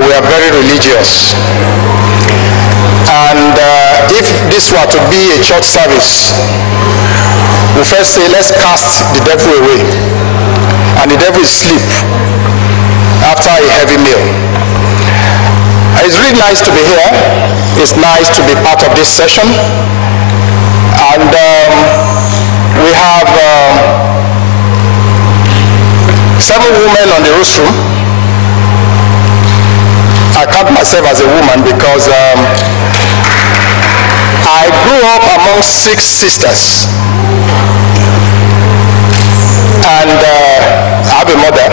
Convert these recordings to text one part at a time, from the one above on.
we are very religious. And if this were to be a church service, we first say, let's cast the devil away. And the devil is asleep after a heavy meal. It's really nice to be here. It's nice to be part of this session. And we have 7 women on the rostrum. I count myself as a woman because I grew up among 6 sisters. And I have a mother,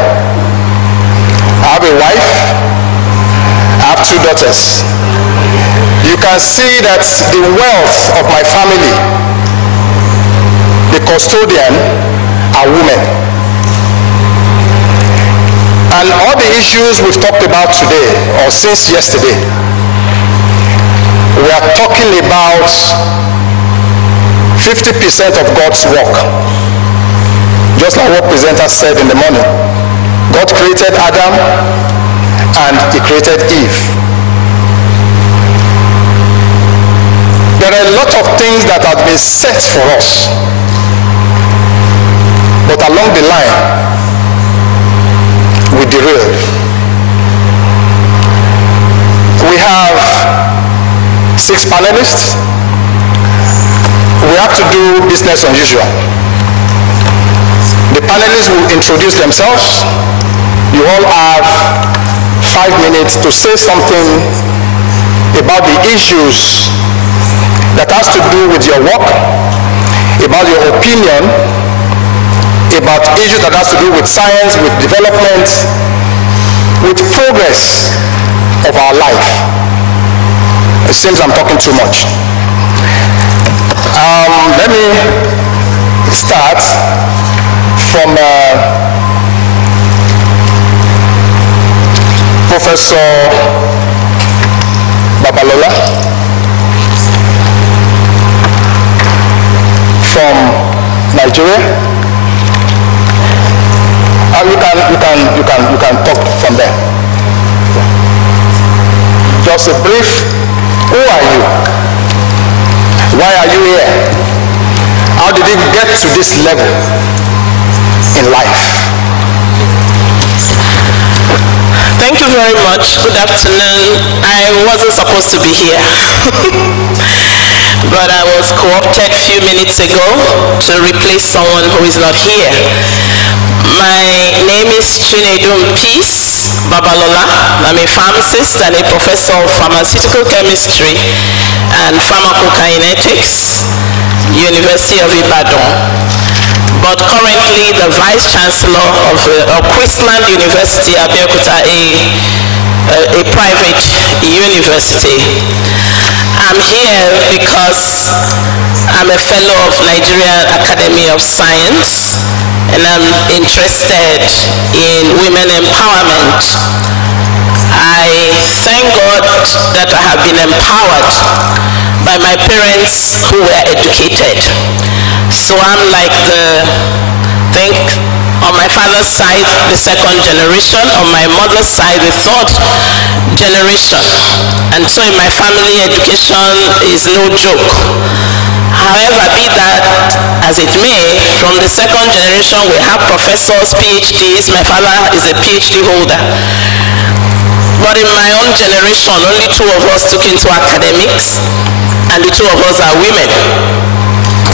I have a wife, I have 2 daughters. You can see that the wealth of my family, the custodian, are women. And all the issues we've talked about today, or since yesterday, we are talking about 50% of God's work. Just like what presenter said in the morning. God created Adam and he created Eve. There are a lot of things that have been set for us. But along the line, we derailed. We have 6 panelists. We have to do business unusual. The panelists will introduce themselves. You all have 5 minutes to say something about the issues that has to do with your work, about your opinion, about issues that has to do with science, with development, with progress of our life. It seems I'm talking too much. Let me start from Professor Babalola from Nigeria. You can talk from there. Just a brief. Who are you? Why are you here? How did you get to this level in life? Thank you very much. Good afternoon. I wasn't supposed to be here, but I was co-opted a few minutes ago to replace someone who is not here. My name is Chinedum Peace Babalola. I'm a pharmacist and a professor of pharmaceutical chemistry and pharmacokinetics, University of Ibadan. But currently the Vice Chancellor of Queensland University, Abeokuta, a private university. I'm here because I'm a fellow of Nigerian Academy of Science, and I'm interested in women empowerment. I thank God that I have been empowered by my parents who were educated. So I'm like on my father's side, the 2nd generation, on my mother's side, the 3rd generation. And so in my family, education is no joke. However, be that as it may, from the 2nd generation, we have professors, PhDs. My father is a PhD holder. But in my own generation, only 2 of us took into academics, and the 2 of us are women.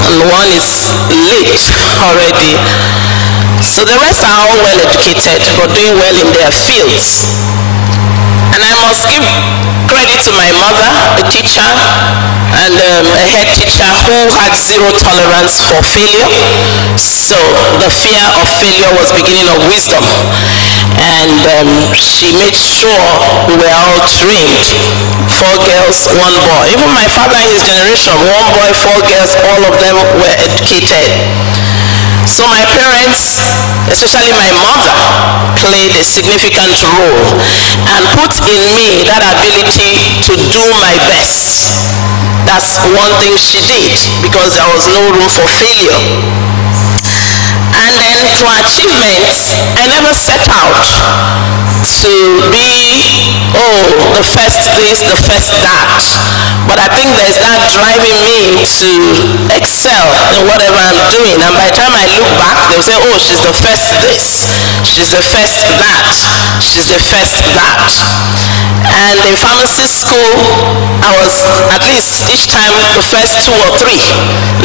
And one is late already. So the rest are all well educated, but doing well in their fields. And I must give credit to my mother, a teacher, and a head teacher who had 0 tolerance for failure. So the fear of failure was beginning of wisdom. And she made sure we were all trained. 4 girls, 1 boy. Even my father in his generation, 1 boy, 4 girls, all of them were educated. So my parents, especially my mother, played a significant role and put in me that ability to do my best. That's one thing she did, because there was no room for failure. And then for achievements, I never set out to be, the first this, the first that. But I think there's that driving me to excel in whatever I'm doing. And by the time I look back, they'll say, oh, she's the first this, she's the first that, she's the first that. And in pharmacy school, I was at least each time the first 2 or 3.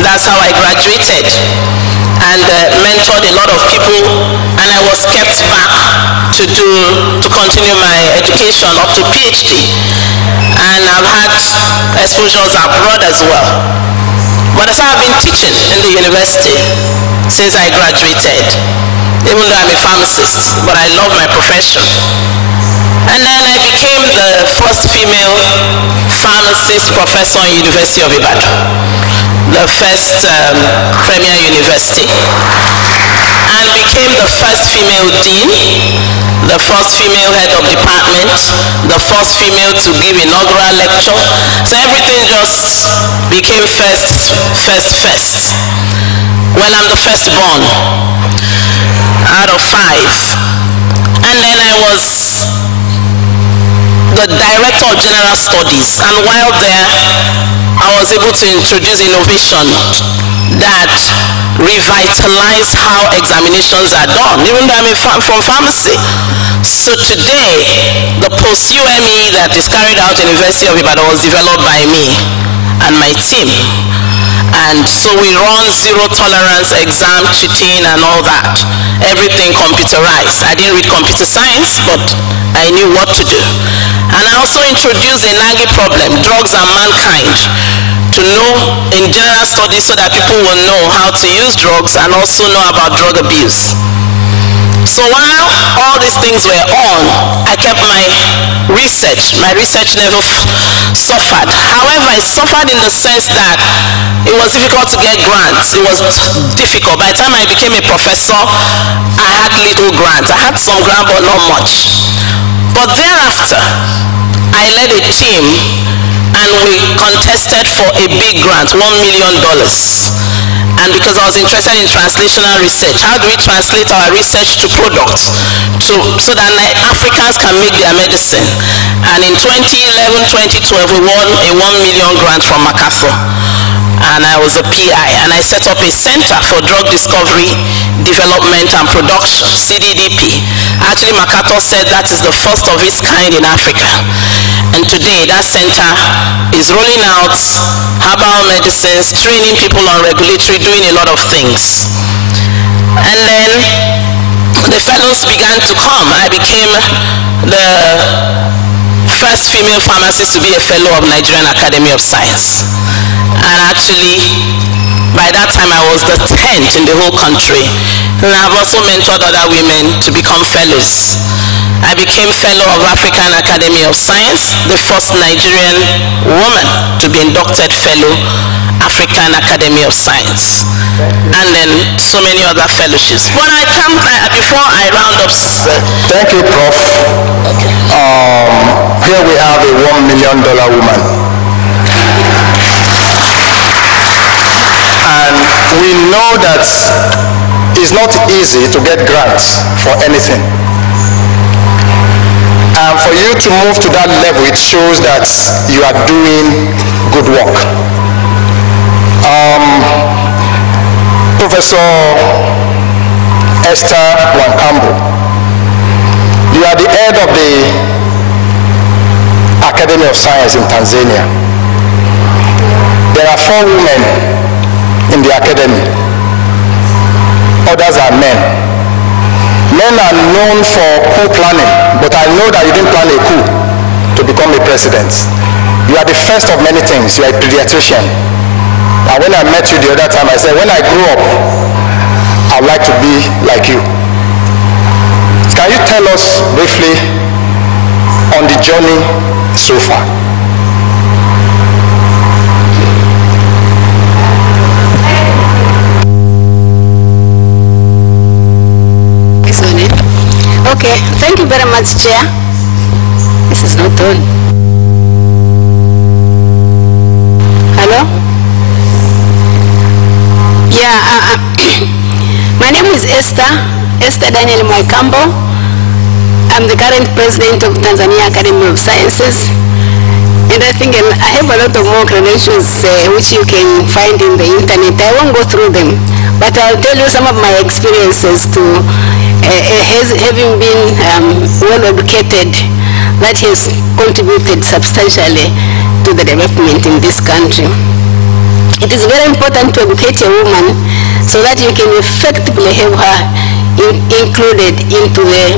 That's how I graduated and mentored a lot of people, and I was kept back to continue my education up to PhD. And I've had exposures abroad as well. But that's how I've been teaching in the university since I graduated, even though I'm a pharmacist, but I love my profession. And then I became the first female pharmacist professor in University of Ibadan, the first premier university, and became the first female dean, the first female head of department, the first female to give inaugural lecture. So everything just became first. Well, I'm the firstborn out of 5. And then I was the director of general studies, and while there I was able to introduce innovation that revitalized how examinations are done, even though I'm from pharmacy. So today the post-UME that is carried out at University of Ibadan was developed by me and my team, and so we run zero tolerance exam cheating and all that, everything computerized. I didn't read computer science, but I knew what to do. And I also introduced a nagging problem, drugs and mankind, to know in general studies so that people will know how to use drugs and also know about drug abuse. So while all these things were on, I kept my research. My research never suffered. However, it suffered in the sense that it was difficult to get grants. It was difficult. By the time I became a professor, I had little grants. I had some grants, but not much. But thereafter, I led a team and we contested for a big grant, $1 million. And because I was interested in translational research, how do we translate our research to products so that Africans can make their medicine? And in 2011, 2012, we won a $1 million grant from MacArthur. And I was a PI, and I set up a center for drug discovery, development and production, CDDP. Actually, MacArthur said that is the first of its kind in Africa. And today that center is rolling out herbal medicines, training people on regulatory, doing a lot of things. And then the fellows began to come. I became the first female pharmacist to be a fellow of Nigerian Academy of Science. And actually, by that time I was the 10th in the whole country. And I've also mentored other women to become fellows. I became fellow of African Academy of Science, the first Nigerian woman to be inducted fellow, African Academy of Science. And then so many other fellowships. But I come, before I round up. Thank you, Prof. Okay. Here we have a $1 million woman. And we know that it's not easy to get grants for anything. And for you to move to that level, it shows that you are doing good work. Professor Esther Wankambo, you are the head of the Academy of Science in Tanzania. There are 4 women in the academy. Others are men. Men are known for coup planning, but I know that you didn't plan a coup to become a president. You are the first of many things. You are a pediatrician. And when I met you the other time, I said, when I grow up, I'd like to be like you. Can you tell us briefly on the journey so far? Okay, thank you very much, Chair. This is not on. Hello? Yeah, my name is Esther Daniel Mwaikambo. I'm the current president of Tanzania Academy of Sciences. And I think I have a lot of more credentials which you can find in the internet. I won't go through them, but I'll tell you some of my experiences to having been well educated, that has contributed substantially to the development in this country. It is very important to educate a woman so that you can effectively have her included into the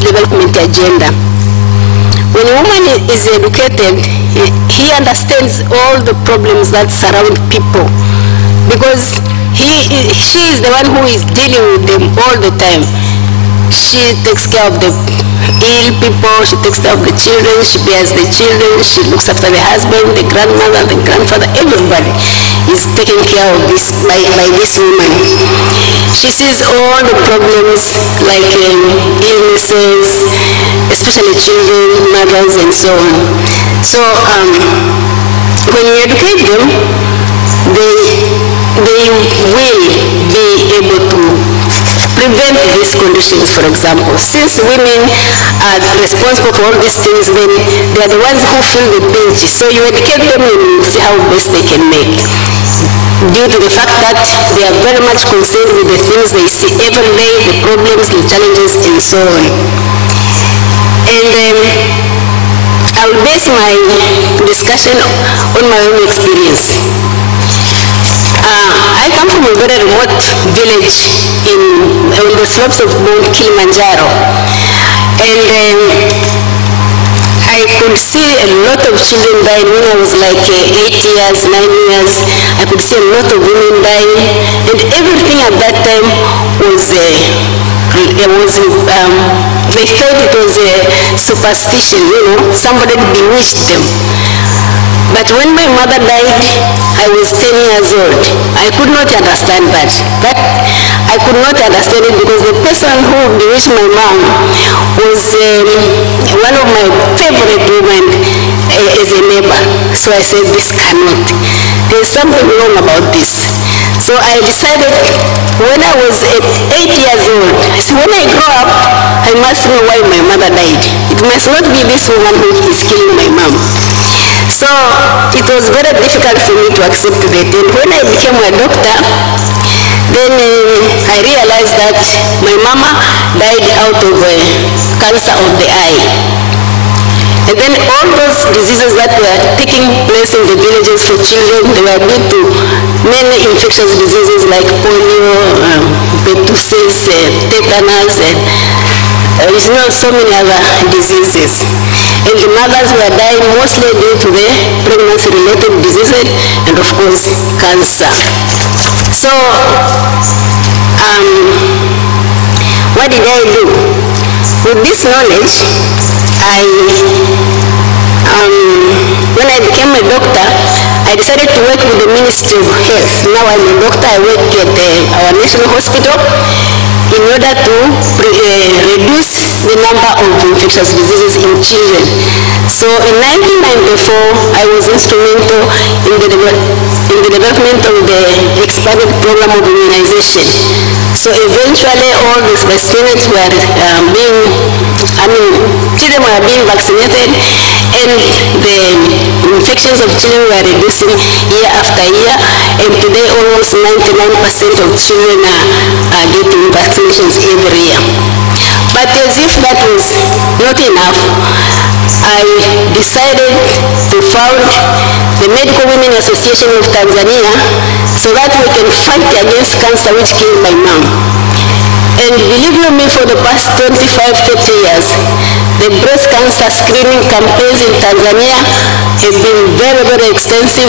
development agenda. When a woman is educated, he understands all the problems that surround people, because she is the one who is dealing with them all the time. She takes care of the ill people, she takes care of the children, she bears the children, she looks after the husband, the grandmother, the grandfather, everybody is taken care of by this woman. She sees all the problems like illnesses, especially children, mothers, and so on. So when you educate them, they will be able to prevent these conditions, for example. Since women are responsible for all these things, then they are the ones who feel the pinch. So you educate them and you see how best they can make, due to the fact that they are very much concerned with the things they see every day, the problems, the challenges, and so on. And I will base my discussion on my own experience. I come from a very remote village on the slopes of Mount Kilimanjaro, and I could see a lot of children dying when I was like 8 years, 9 years. I could see a lot of women dying, and everything at that time was they thought it was a superstition, somebody bewitched them. But when my mother died, I was 10 years old. I could not understand that. I could not understand it because the person who bewitched my mom was one of my favorite women as a neighbor. So I said, this cannot. There's something wrong about this. So I decided when I was 8 years old, I said, when I grow up, I must know why my mother died. It must not be this woman who is killing my mom. So it was very difficult for me to accept that. And when I became a doctor, then I realized that my mama died out of cancer of the eye. And then all those diseases that were taking place in the villages for children, they were due to many infectious diseases like polio, pertussis, tetanus, and so many other diseases. And the mothers were dying mostly due to the pregnancy-related diseases and, of course, cancer. So, what did I do? With this knowledge, when I became a doctor, I decided to work with the Ministry of Health. Now I'm a doctor. I work at our national hospital in order to reduce the number of infectious diseases in children. So in 1994, I was instrumental in the development of the expanded program of immunization. So eventually all these vaccines were children were being vaccinated, and the infections of children were reducing year after year, and today almost 99% of children are getting vaccinations every year. But as if that was not enough, I decided to found the Medical Women Association of Tanzania so that we can fight against cancer which killed my mom. And believe you me, for the past 25-30 years, the breast cancer screening campaigns in Tanzania have been very, very extensive.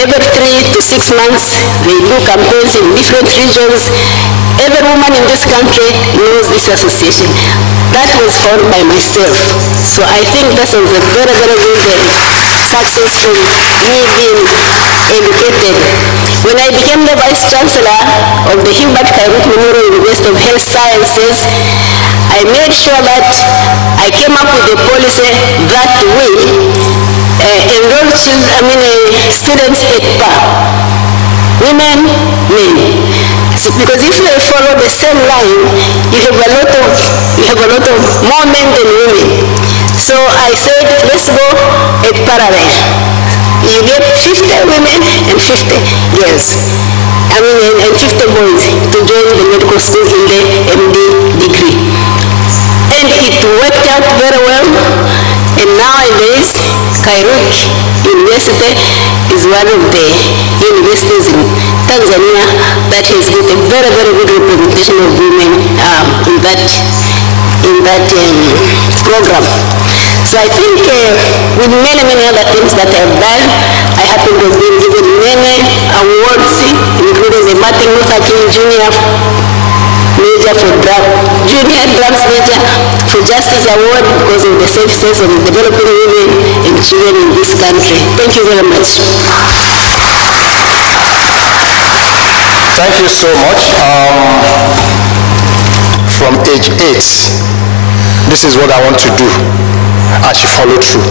Every 3 to 6 months, they do campaigns in different regions. Every woman in this country knows this association. That was founded by myself. So I think that was a very, very good success from me being educated. When I became the Vice Chancellor of the Hubert Kairut Memorial University of Health Sciences, I made sure that I came up with a policy that will enroll students at par. Women, men. Because if you follow the same line, you have a lot of more men than women. So I said, let's go at parallel. You get 50 women and 50 girls. I mean, and 50 boys to join the medical school in the MD degree. And it worked out very well. And nowadays, Kairuk University is one of the universities in Tanzania that has got a very, very good representation of women in that program. So I think with many, many other things that I've done, I happen to have been given many awards, including the Martin Luther King Jr. Major for Junior Drugs Major for Justice Award because of the safe sex of developing women and children in this country. Thank you very much. Thank you so much. From age 8, this is what I want to do, and she followed through.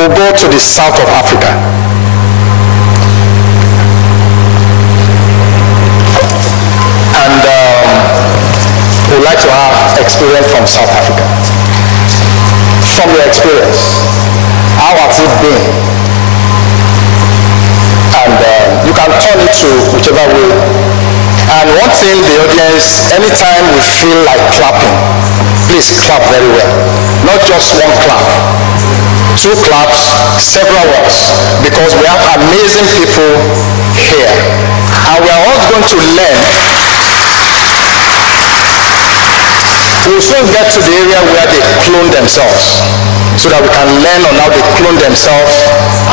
We'll go to the south of Africa. And we'd like to have experience from South Africa. From your experience, how has it been? And you can turn it to whichever way. And one thing, the audience, anytime we feel like clapping, please clap very well. Not just one clap, 2 claps, several ones, because we have amazing people here. And we are all going to learn. We'll soon get to the area where they clone themselves, so that we can learn on how they clone themselves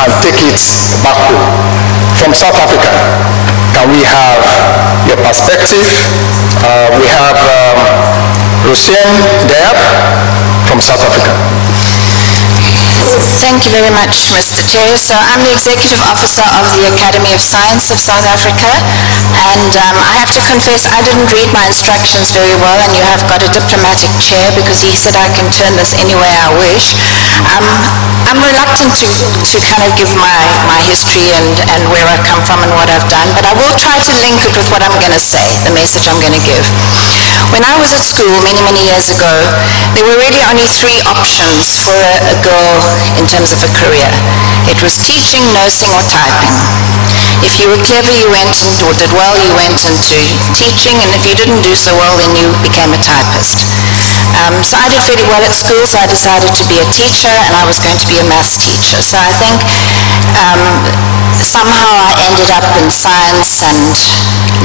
and take it back home. From South Africa, can we have your perspective? We have Lucien Diab from South Africa. Thank you very much, Mr. Chair. So I'm the Executive Officer of the Academy of Science of South Africa, and I have to confess I didn't read my instructions very well, and you have got a diplomatic chair because he said I can turn this any way I wish. I'm reluctant to kind of give my history and where I come from and what I've done, but I will try to link it with what I'm going to say, the message I'm going to give. When I was at school many, many years ago, there were really only 3 options for a girl in terms of a career. It was teaching, nursing, or typing. If you were clever, you went or did well, you went into teaching, and if you didn't do so well, then you became a typist. So I did fairly well at school, so I decided to be a teacher, and I was going to be a maths teacher. So I think somehow I ended up in science and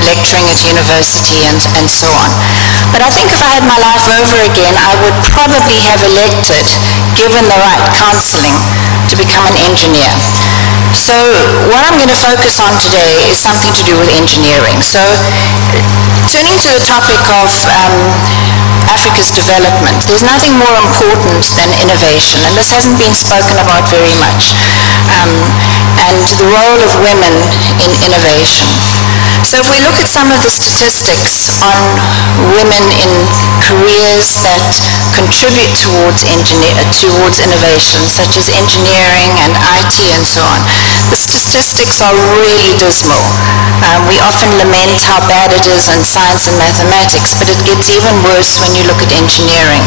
lecturing at university and so on. But I think if I had my life over again, I would probably have elected, given the right counseling, to become an engineer. So what I'm going to focus on today is something to do with engineering. So turning to the topic of Africa's development, there's nothing more important than innovation, and this hasn't been spoken about very much, and the role of women in innovation. So if we look at some of the statistics on women in careers that contribute towards innovation, such as engineering and IT and so on, the statistics are really dismal. We often lament how bad it is in science and mathematics, but it gets even worse when you look at engineering.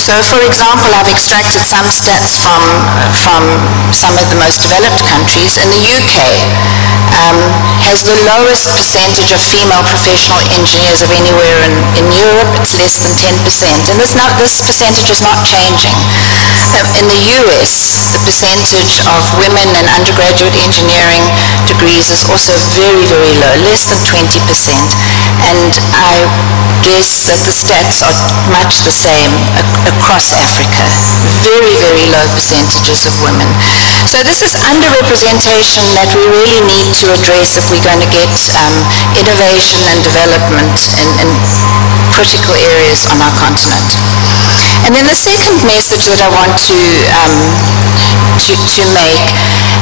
So for example, I've extracted some stats from some of the most developed countries. In the UK, has the lowest percentage of female professional engineers of anywhere in Europe. It's less than 10%, and this percentage is not changing. In the US, the percentage of women in undergraduate engineering degrees is also very, very low, less than 20%, and I guess that the stats are much the same across Africa. Very, very low percentages of women. So this is underrepresentation that we really need to address if we're going to get innovation and development in critical areas on our continent. And then the second message that I want to make,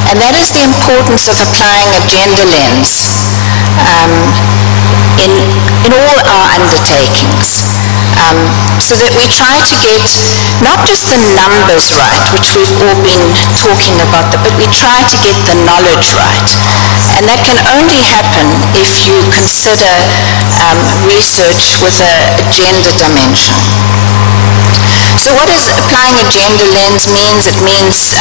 and that is the importance of applying a gender lens in all our undertakings. so that we try to get not just the numbers right, which we've all been talking about, but we try to get the knowledge right. And that can only happen if you consider research with a gender dimension. So what does applying a gender lens means? It means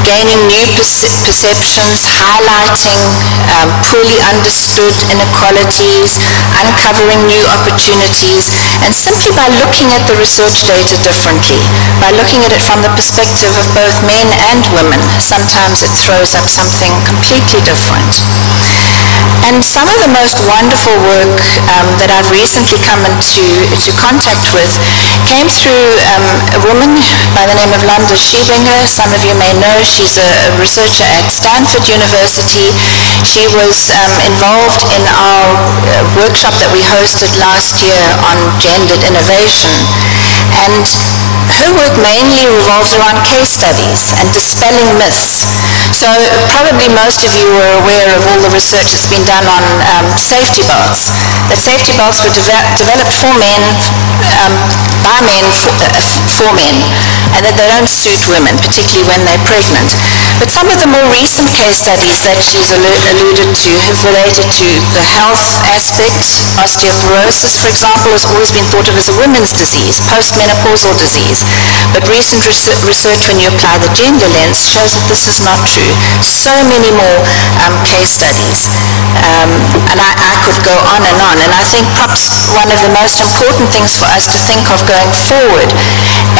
gaining new perceptions, highlighting poorly understood inequalities, uncovering new opportunities, and simply by looking at the research data differently, by looking at it from the perspective of both men and women, sometimes it throws up something completely different. And some of the most wonderful work that I've recently come into contact with came through a woman by the name of Londa Schiebinger. Some of you may know she's a researcher at Stanford University. She was involved in our workshop that we hosted last year on gendered innovation. And her work mainly revolves around case studies and dispelling myths. So probably most of you are aware of all the research that's been done on safety belts. That safety belts were developed for men, by men, for men, and that they don't suit women, particularly when they're pregnant. But some of the more recent case studies that she's alluded to have related to the health aspect. Osteoporosis, for example, has always been thought of as a women's disease, postmenopausal disease. But recent research, when you apply the gender lens, shows that this is not true. So many more case studies. And I could go on. And I think perhaps one of the most important things for us to think of going forward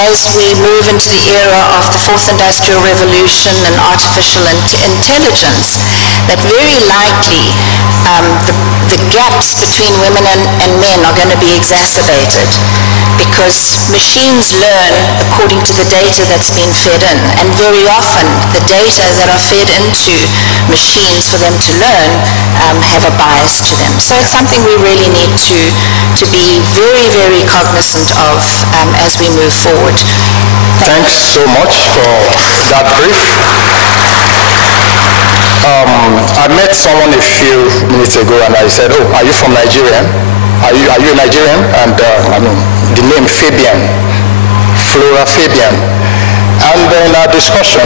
as we move into the era of the fourth industrial revolution and artificial intelligence, that very likely the gaps between women and men are going to be exacerbated, because machines learn according to the data that's been fed in, and very often the data that are fed into machines for them to learn have a bias to them. So it's something we really need to be very, very cognizant of as we move forward. Thanks so much for that brief. I met someone a few minutes ago and I said, "Oh, are you from Nigeria? Are you Nigerian?" And the name Fabian, Flora Fabian. And in our discussion,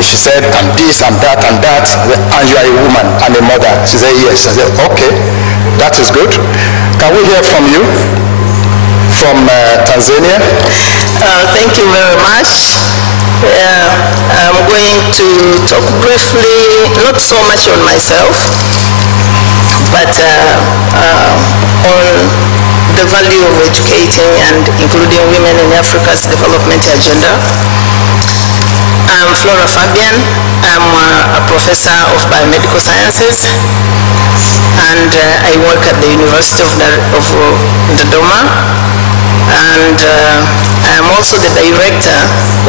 she said, "And this and that and that, and you are a woman and a mother." She said, "Yes." I said, "Okay, that is good. Can we hear from you, from Tanzania?" Thank you very much. I'm going to talk briefly, not so much on myself, but on the value of educating and including women in Africa's development agenda. I'm Flora Fabian. I'm a professor of biomedical sciences, and I work at the University of Dodoma, and I'm also the director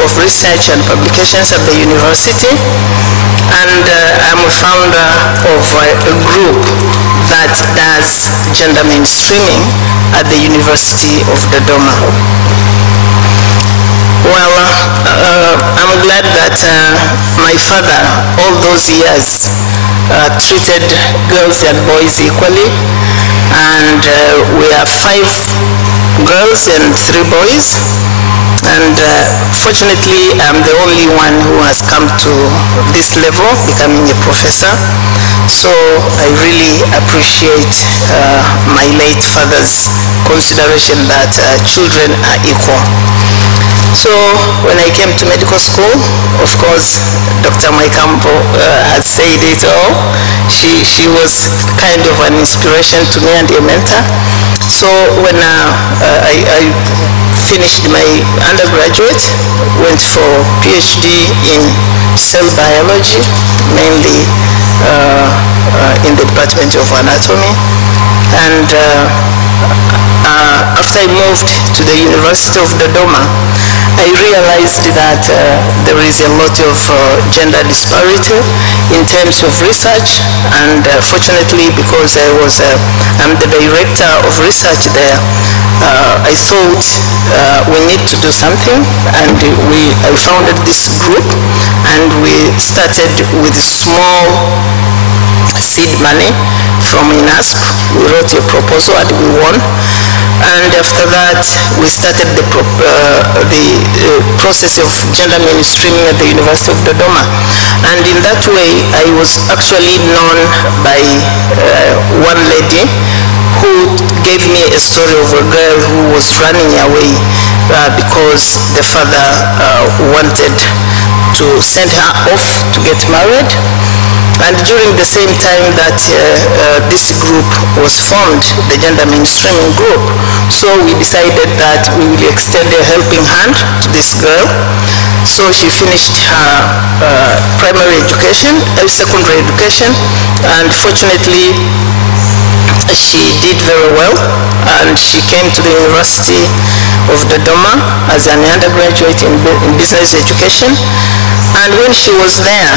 of research and publications at the university, and I'm a founder of a group that does gender mainstreaming at the University of Dodoma. Well, I'm glad that my father, all those years, treated girls and boys equally, and we are 5 girls and 3 boys, and fortunately I'm the only one who has come to this level, becoming a professor. So I really appreciate my late father's consideration that children are equal. So when I came to medical school, of course, Dr. Maikambo has said it all. She was kind of an inspiration to me and a mentor. So when I finished my undergraduate, went for PhD in cell biology, mainly in the Department of Anatomy. And after I moved to the University of Dodoma, I realized that there is a lot of gender disparity in terms of research, and fortunately, because I'm the director of research there, I thought we need to do something, and I founded this group, and we started with small seed money from INASP. We wrote a proposal and we won. And after that, we started the process of gender mainstreaming at the University of Dodoma. And in that way, I was actually known by one lady who gave me a story of a girl who was running away because the father wanted to send her off to get married. And during the same time that this group was formed, the gender mainstreaming group, so we decided that we will extend a helping hand to this girl. So she finished her primary education, secondary education, and fortunately she did very well, and she came to the University of Dodoma as an undergraduate in business education. And when she was there,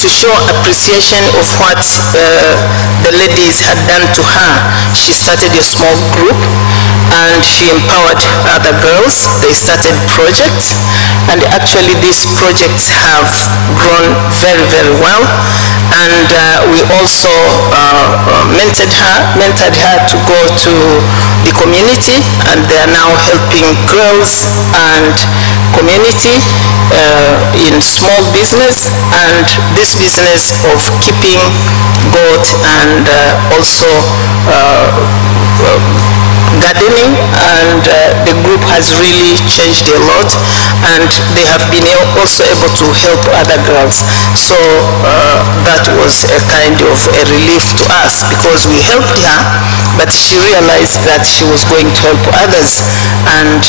to show appreciation of what the ladies had done to her, she started a small group and she empowered other girls. They started projects, and actually these projects have grown very, very well. And we also mentored her to go to the community, and they are now helping girls and community in small business, and this business of keeping goat and also gardening, and the group has really changed a lot, and they have been also able to help other girls. So that was a kind of a relief to us, because we helped her, but she realized that she was going to help others and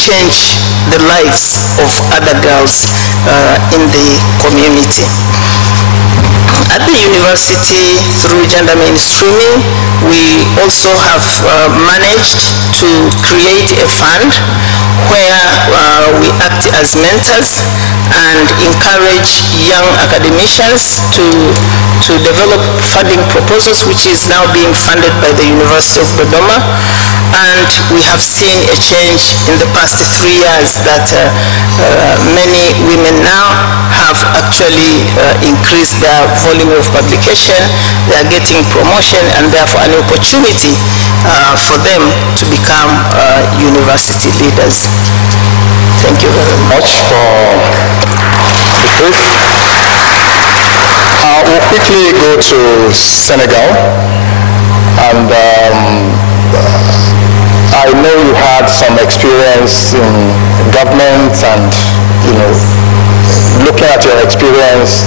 change the lives of other girls in the community. At the university, through gender mainstreaming, we also have managed to create a fund where we act as mentors and encourage young academicians to develop funding proposals, which is now being funded by the University of Dodoma. And we have seen a change in the past 3 years that many women now have actually increased their volume of publication. They are getting promotion, and therefore an opportunity for them to become university leaders. Thank you very much for the brief. We'll quickly go to Senegal, and I know you had some experience in government, and looking at your experience,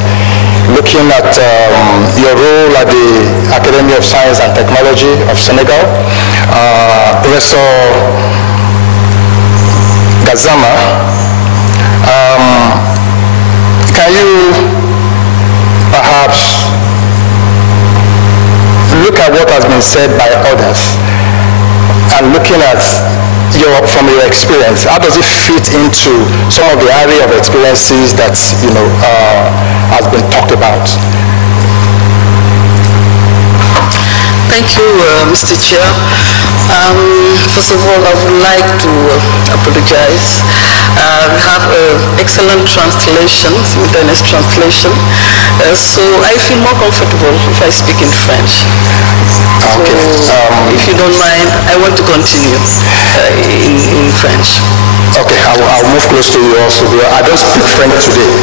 looking at your role at the Academy of Science and Technology of Senegal, Professor Gassama, can you perhaps look at what has been said by others, and looking at from your experience, how does it fit into some of the area of experiences that has been talked about? Thank you, Mr. Chair. First of all, I would like to apologize. We have excellent translation, simultaneous translation, so I feel more comfortable if I speak in French. Okay. So, if you don't mind, I want to continue in French. Okay, I'll move close to you also. I don't speak French today.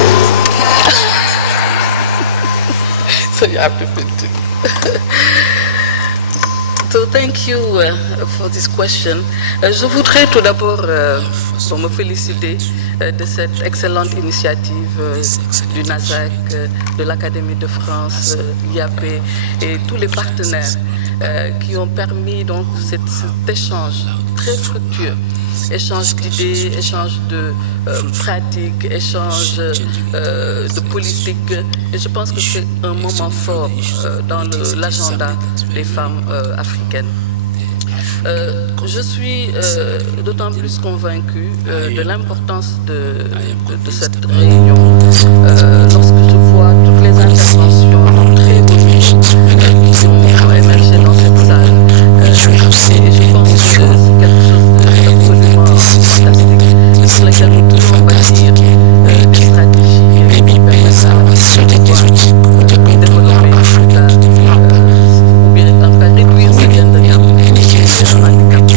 So you have to fit. So thank you for this question. Je voudrais tout d'abord me féliciter de cette excellente initiative du Nasac, de l'Académie de France, l'IAP et tous les partenaires qui ont permis donc cet échange très fructueux. Échange d'idées, échange de pratiques, échange de politique. Et je pense que c'est un moment fort dans l'agenda des femmes africaines. Je suis d'autant plus convaincue de l'importance de cette réunion lorsque je vois toutes les interventions très haut niveau qui ont émergé dans cette salle. Et je pense que c'est quelque chose d'absolument fantastique sur lequel nous devons bâtir des stratégies qui permettent à développer ou bien réduire ce gain de gamme.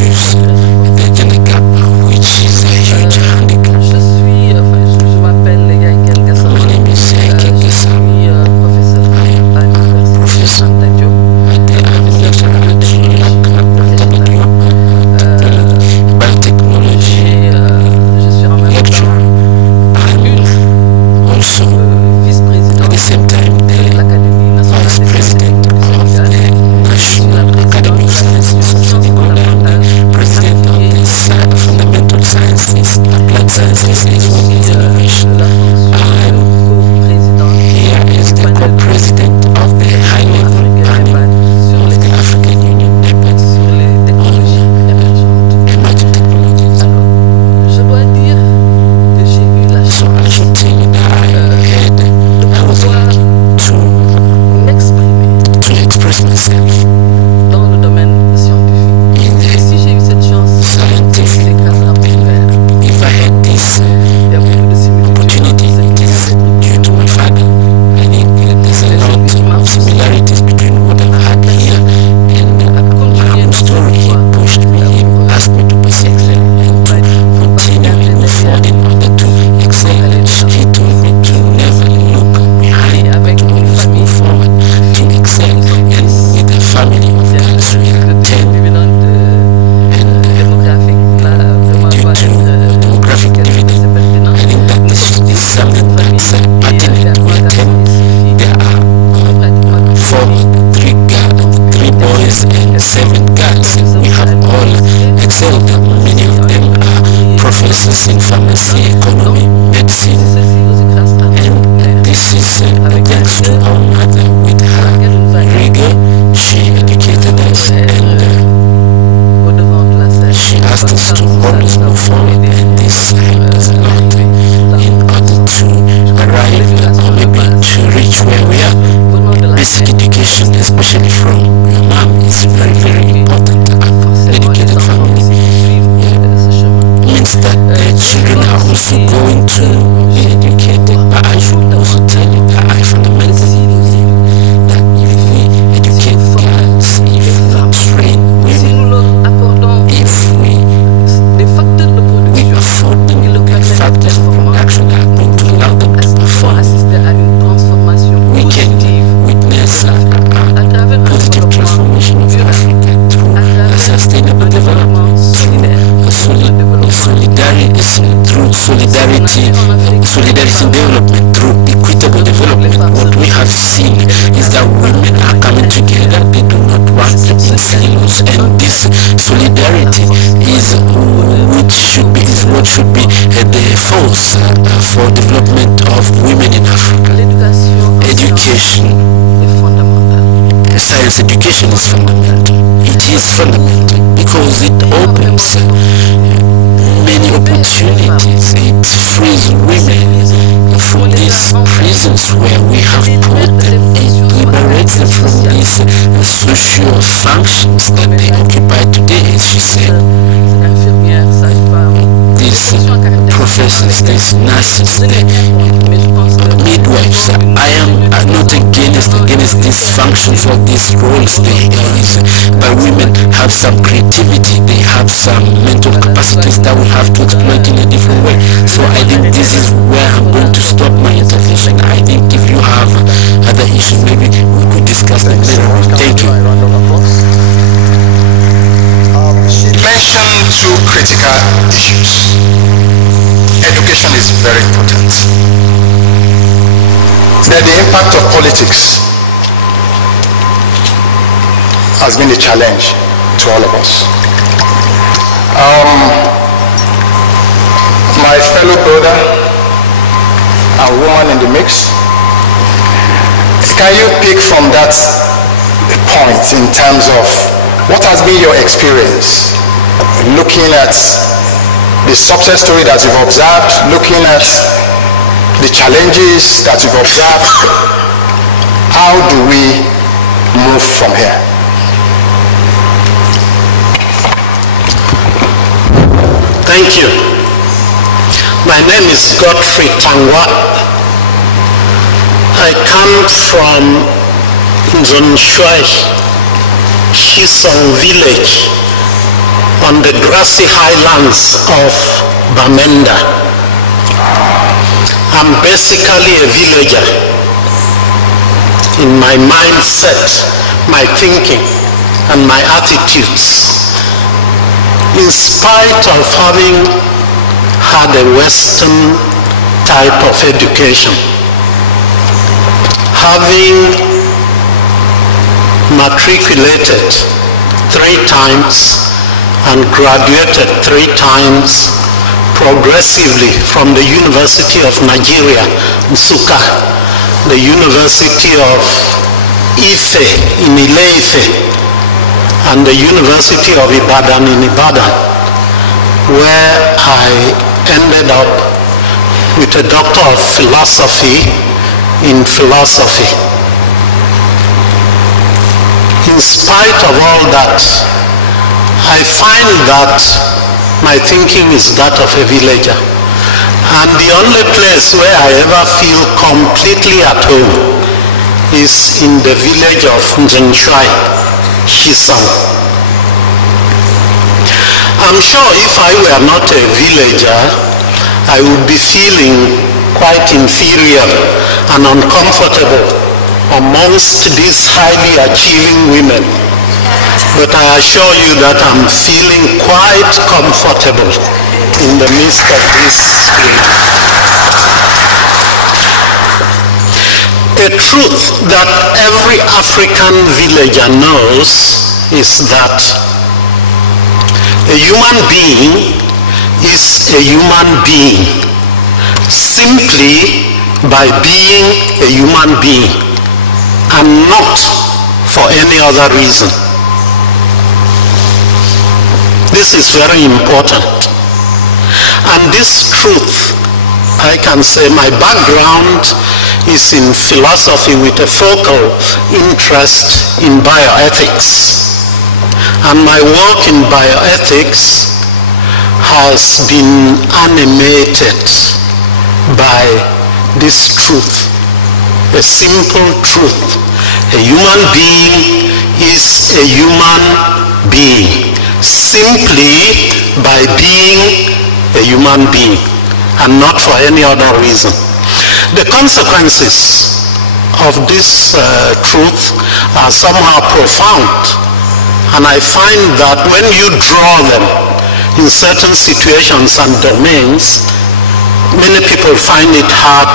economy, medicine, and this is thanks to our mother with her rigor. She educated us and she asked us to always move forward, and this helped us a lot in order to arrive or maybe to reach where we are. Basic education, especially from your mom, is very, very important. Educated family means that the children are also going to be educated. But I should also tell you that I fundamentally believe that if we educate girls, if we train women, if we afford them the factors of production that are going to allow them to perform, we can witness a positive transformation of Africa through a sustainable development, through solidarity development, through equitable development. What we have seen is that women are coming together. They do not work in silos, and this solidarity is what should be the force for development of women in Africa. Education, science education is fundamental. It is fundamental because it opens many opportunities. It frees women from these prisons where we have put them. It liberates them from these social functions that they occupy today, as she said. These professors, these nurses, the midwives. I am not against these functions or these roles they use, but women have some creativity, they have some mental capacities that we have to exploit in a different way. So I think this is where I'm going to stop my intervention. I think if you have other issues, maybe we could discuss them later on. Thank you. She mentioned two critical issues. Education is very important. Then the impact of politics has been a challenge to all of us. My fellow brother and woman in the mix, can you pick from that point in terms of what has been your experience looking at the success story that you've observed, looking at the challenges that you've observed? How do we move from here? Thank you. My name is Godfrey Tangwa. I come from Nzonshwai, Shisong village on the grassy highlands of Bamenda. I'm basically a villager in my mindset, my thinking, and my attitudes. In spite of having had a Western type of education, having matriculated 3 times and graduated 3 times progressively from the University of Nigeria, Nsukka, the University of Ife in Ile-Ife, and the University of Ibadan in Ibadan, where I ended up with a Doctor of Philosophy in philosophy. In spite of all that, I find that my thinking is that of a villager. And the only place where I ever feel completely at home is in the village of Nzonshwai, Shisong. I'm sure if I were not a villager, I would be feeling quite inferior and uncomfortable amongst these highly achieving women. But I assure you that I'm feeling quite comfortable in the midst of this group. A truth that every African villager knows is that a human being is a human being simply by being a human being and not for any other reason. This is very important. And this truth, I can say my background is in philosophy with a focal interest in bioethics. And my work in bioethics has been animated by this truth, a simple truth. A human being is a human being simply by being a human being and not for any other reason. The consequences of this truth are somehow profound, and I find that when you draw them in certain situations and domains, many people find it hard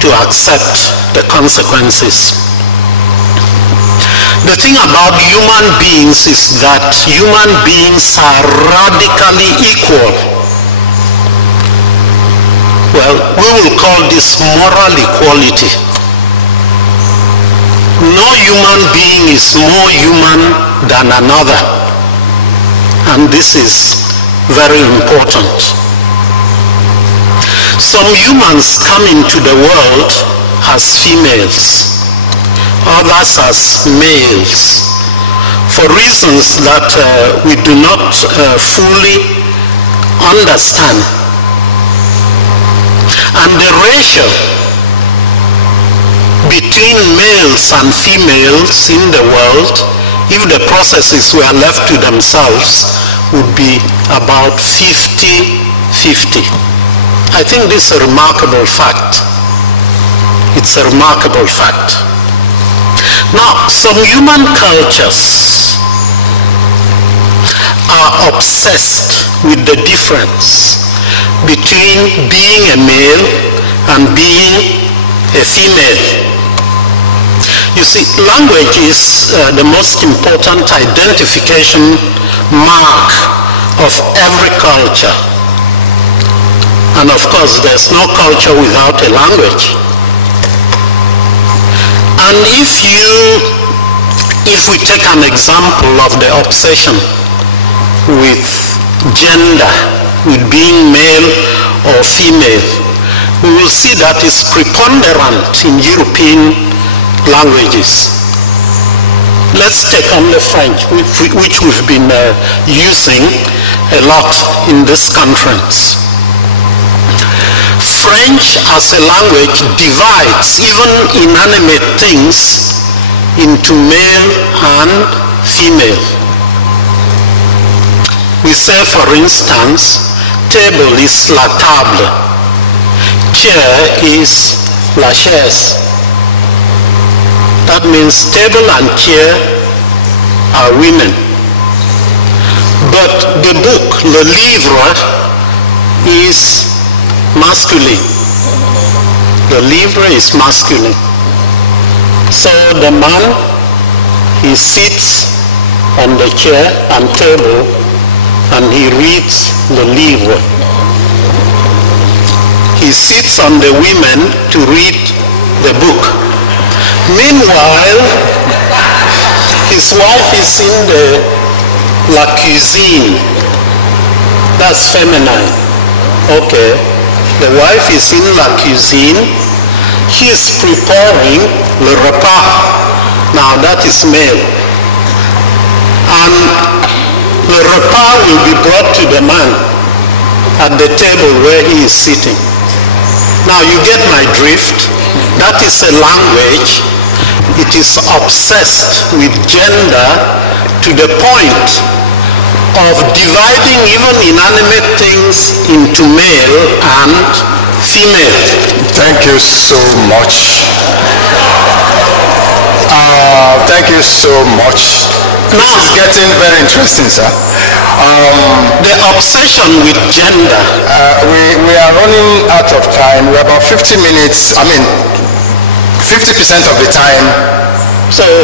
to accept the consequences. The thing about human beings is that human beings are radically equal. Well, we will call this moral equality. No human being is more human than another. And this is very important. Some humans come into the world as females, others as males, for reasons that we do not fully understand. And the ratio between males and females in the world, if the processes were left to themselves, would be about 50-50. I think this is a remarkable fact. It's a remarkable fact. Now, some human cultures are obsessed with the difference between being a male and being a female. You see, language is the most important identification mark of every culture. And of course, there's no culture without a language. And if we take an example of the obsession with gender, with being male or female, we will see that it's preponderant in European languages. Let's take on the French, which we've been using a lot in this conference. French as a language divides even inanimate things into male and female. We say, for instance, table is la table, chair is la chaise. That means table and chair are women. But the book, le livre, is masculine. The livre is masculine. So the man, he sits on the chair and table and he reads the livre. He sits on the women to read the book. Meanwhile, his wife is in la cuisine. That's feminine. Okay. The wife is in la cuisine. He is preparing le repas. Now that is male. And the repas will be brought to the man at the table where he is sitting. Now you get my drift. That is a language. It is obsessed with gender to the point of dividing even inanimate things into male and female. Thank you so much. Thank you so much. Now, this is getting very interesting, sir. The obsession with gender. We are running out of time. We're about 50 minutes. I mean, 50% of the time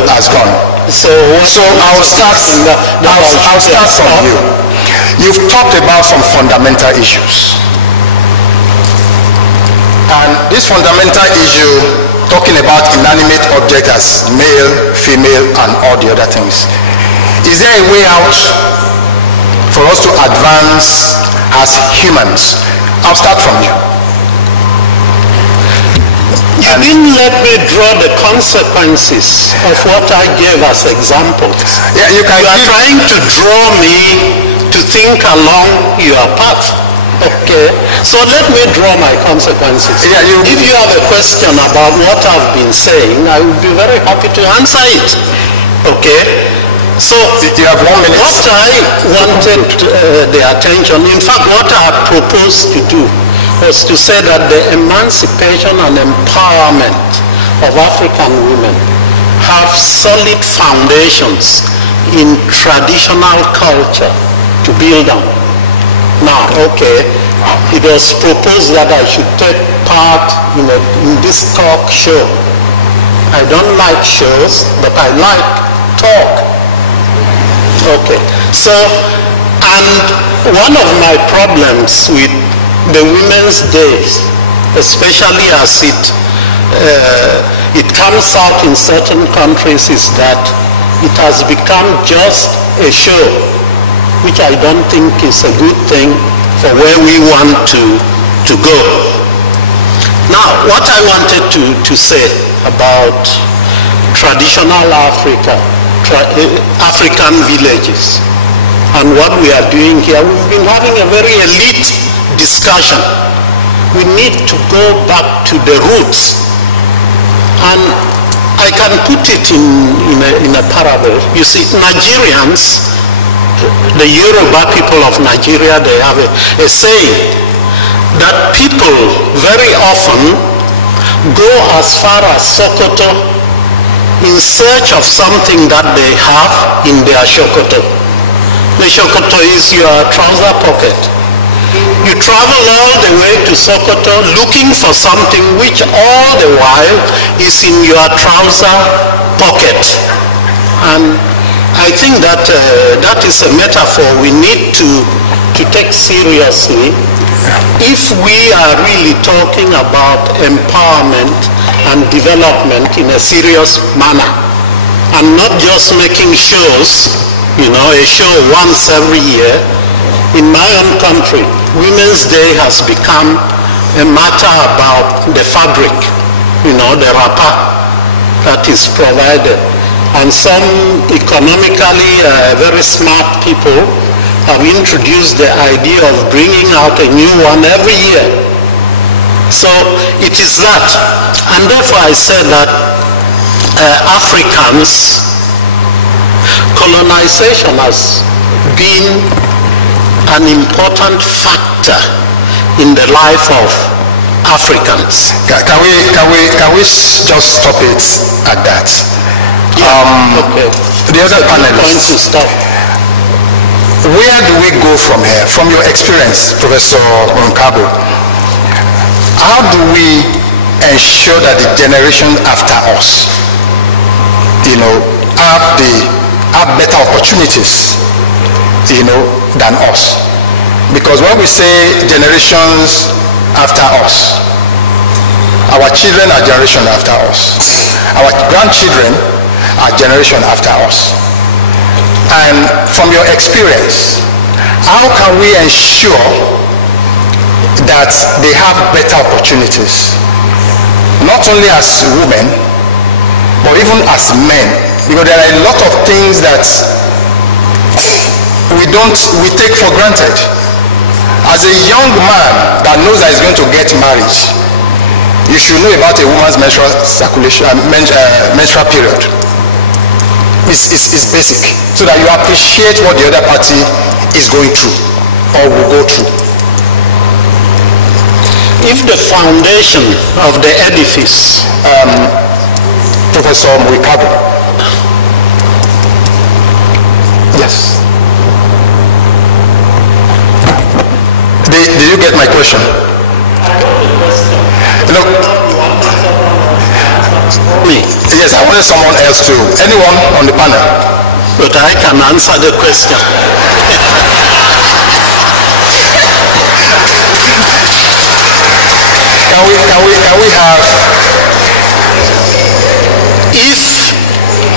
has gone. So I'll start from you. You've talked about some fundamental issues. And this fundamental issue, talking about inanimate objects as male, female, and all the other things, is there a way out for us to advance as humans? I'll start from you. You didn't let me draw the consequences of what I gave as examples. Yeah, you are trying to draw me to think along your path. Okay, so let me draw my consequences. Yeah, if you have a question about what I've been saying, I would be very happy to answer it. Okay, so you have 1 minute. What I wanted the attention, in fact, what I proposed to do was to say that the emancipation and empowerment of African women have solid foundations in traditional culture to build on. Now, okay, it was proposed that I should take part in this talk show. I don't like shows, but I like talk. Okay, so, and one of my problems with the Women's Days, especially as it comes out in certain countries, is that it has become just a show, which I don't think is a good thing for where we want to go. Now, what I wanted to say about traditional Africa, African villages, and what we are doing here, we've been having a very elite discussion. We need to go back to the roots. And I can put it in a parable. You see, Nigerians, the Yoruba people of Nigeria, they have a saying that people very often go as far as Sokoto in search of something that they have in their Sokoto. The Sokoto is your trouser pocket. You travel all the way to Sokoto looking for something which all the while is in your trouser pocket. And I think that that is a metaphor we need to take seriously if we are really talking about empowerment and development in a serious manner, and not just making shows, a show once every year. In my own country, Women's Day has become a matter about the fabric, the wrapper that is provided. And some economically very smart people have introduced the idea of bringing out a new one every year. So it is that. And therefore I said that Africans, colonization has been an important factor in the life of Africans. Can we just stop it at that? Yeah, okay. The other panelists, to stop. Where do we go from here? From your experience, Professor Nkabo, how do we ensure that the generation after us, have better opportunities, than us? Because when we say generations after us, our children are generation after us. Our grandchildren are generation after us. And from your experience, how can we ensure that they have better opportunities? Not only as women, but even as men. Because there are a lot of things that we take for granted. As a young man that knows that he's going to get married, you should know about a woman's menstrual circulation, menstrual period. It's basic, so that you appreciate what the other party is going through or will go through. If the foundation of the edifice, Professor Nkabo. Yes. Did you get my question? Look. Me? Yes, I wanted someone else too. Anyone on the panel? But I can answer the question. Can we have? If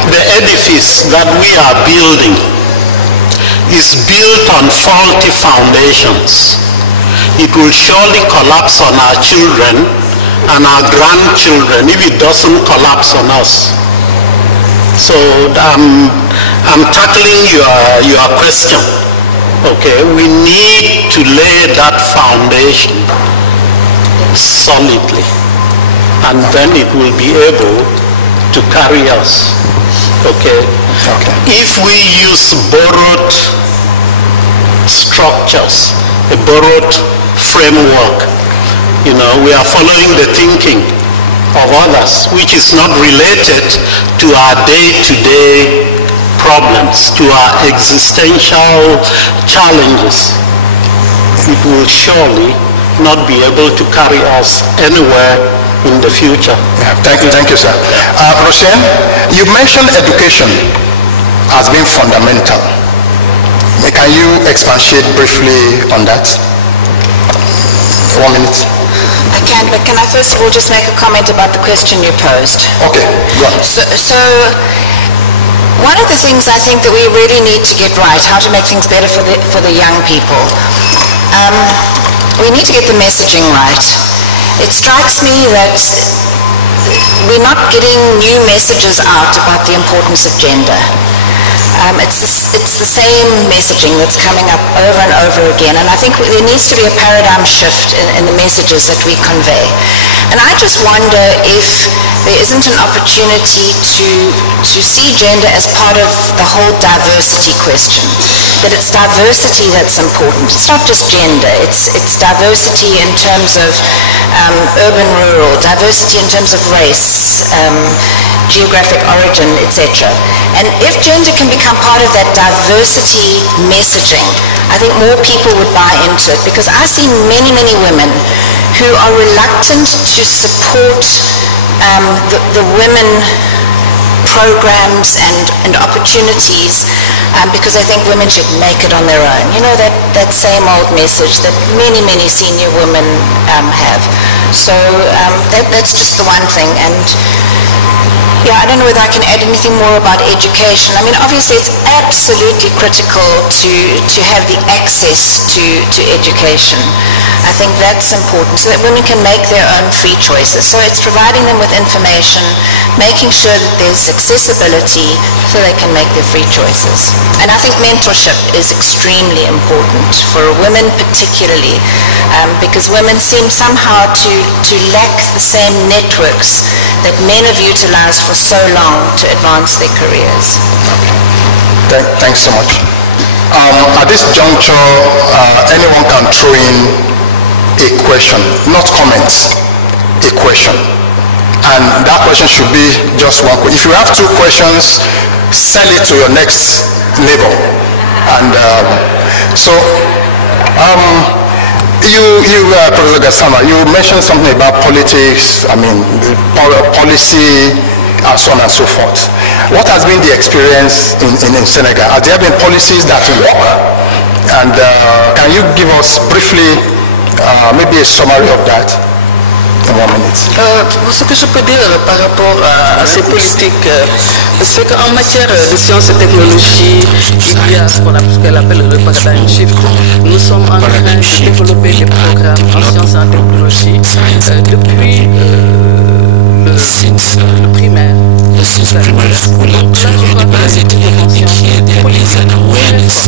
the edifice that we are building is built on faulty foundations, it will surely collapse on our children and our grandchildren if it doesn't collapse on us. So I'm tackling your question. Okay, we need to lay that foundation solidly, and then it will be able to carry us. Okay? If we use borrowed structures, a borrowed framework, we are following the thinking of others, which is not related to our day-to-day problems, to our existential challenges. It will surely not be able to carry us anywhere in the future. Yeah, thank you, sir. Rosen, you mentioned education as being fundamental. Can you expatiate briefly on that? 1 minute. I can, but can I first of all just make a comment about the question you posed? Okay, go on. So one of the things I think that we really need to get right, how to make things better for the young people, we need to get the messaging right. It strikes me that we're not getting new messages out about the importance of gender. It's the same messaging that's coming up over and over again, and I think there needs to be a paradigm shift in the messages that we convey. And I just wonder if there isn't an opportunity to see gender as part of the whole diversity question, that it's diversity that's important. It's not just gender, it's diversity in terms of urban, rural, diversity in terms of race, geographic origin, etc. And if gender can become part of that diversity messaging, I think more people would buy into it, because I see many, many women who are reluctant to support the women programs and opportunities because I think women should make it on their own. You know, that same old message that many, many senior women have. So that's just the one thing. And yeah, I don't know whether I can add anything more about education. I mean, obviously it's absolutely critical to have the access to education. I think that's important so that women can make their own free choices. So it's providing them with information, making sure that there's accessibility so they can make their free choices. And I think mentorship is extremely important for women particularly, because women seem somehow to lack the same networks that men have utilized for so long to advance their careers. Thanks so much. At this juncture, anyone can throw in a question, not comments, a question. And that question should be just one question. If you have two questions, send it to your next neighbor. And Professor Gassama, you mentioned something about politics, I mean, policy, and so on and so forth. What has been the experience in Senegal? Have there been policies that work? And can you give us briefly maybe a summary of that in 1 minute? Ce que je peux dire par rapport à ces politiques, c'est qu'en matière de sciences et technologies, il y a ce qu'elle appelle le paradigm shift. Nous sommes en train de développer des programmes en sciences et technologies depuis le primaire. Since primary school up to university, here there is an awareness,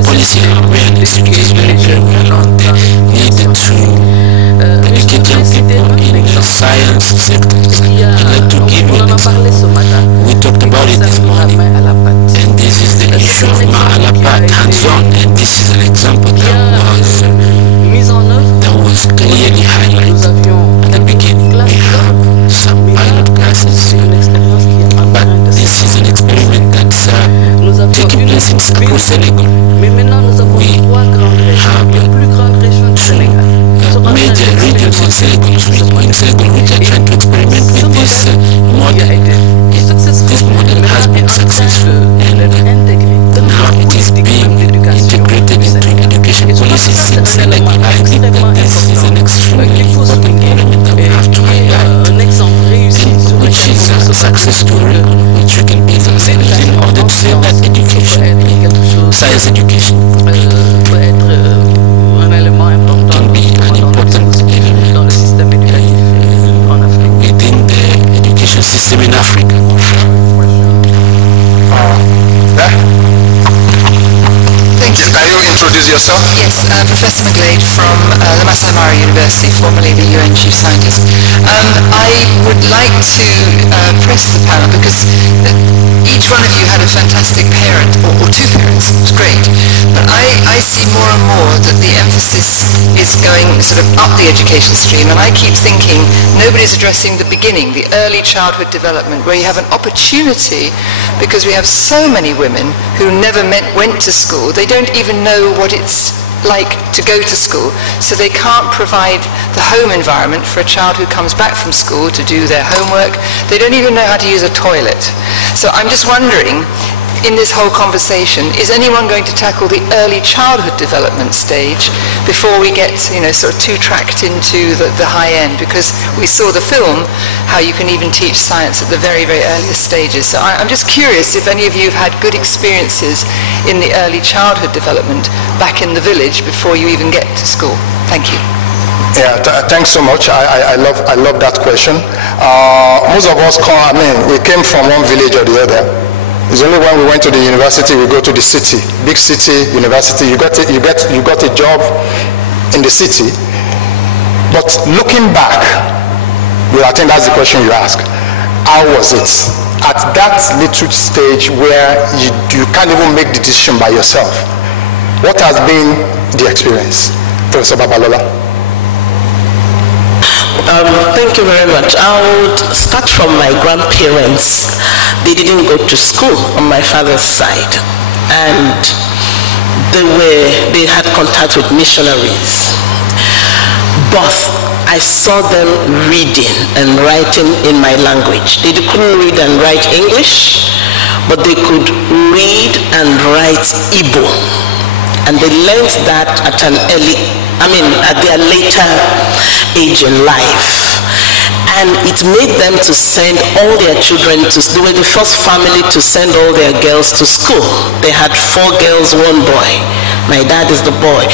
policy awareness, which is very, very well on the need to educate young people in the science sectors. I'd like to give you an example. We talked about it this morning, and this is the issue of Mahalapat, hands-on, and this is an example that was clearly highlighted at the beginning. We have some pilot classes, but this is an experiment that's taking place in Senegal. We have two major regions in Senegal which are trying to experiment with this model. This model has been successful, and now it is being integrated into education policies in Senegal. I think that this is an extremely important element. a success story on which we can base ourselves in order to say that education, science education, can be an important element within the education system in Africa. Thank you. Can you introduce yourself? Yes, Professor McGlade from the Masai Mara University, formerly the UN Chief Scientist. I would like to press the panel because each one of you had a fantastic parent, or two parents. It was great. But I see more and more that the emphasis is going sort of up the education stream, and I keep thinking nobody's addressing the beginning, the early childhood development, where you have an opportunity, because we have so many women who never went to school. They don't even know what it's like to go to school, so they can't provide the home environment for a child who comes back from school to do their homework. They don't even know how to use a toilet. So I'm just wondering, in this whole conversation, is anyone going to tackle the early childhood development stage before we get, sort of too-tracked into the high end? Because we saw the film, how you can even teach science at the very, very earliest stages. So I'm just curious if any of you have had good experiences in the early childhood development back in the village before you even get to school. Thank you. Yeah, thanks so much. I love that question. Most of us we came from one village or the other. It's only when we went to the university, we go to the city, big city, university. You got a job in the city. But looking back, I think that's the question you ask. How was it at that little stage where you can't even make the decision by yourself? What has been the experience, Professor Babalola? Thank you very much. I would start from my grandparents. They didn't go to school on my father's side, and they had contact with missionaries. But I saw them reading and writing in my language. They couldn't read and write English, but they could read and write Igbo. And they learned that at their later age in life. And it made them to send all their children they were the first family to send all their girls to school. They had 4 girls, 1 boy. My dad is the boy.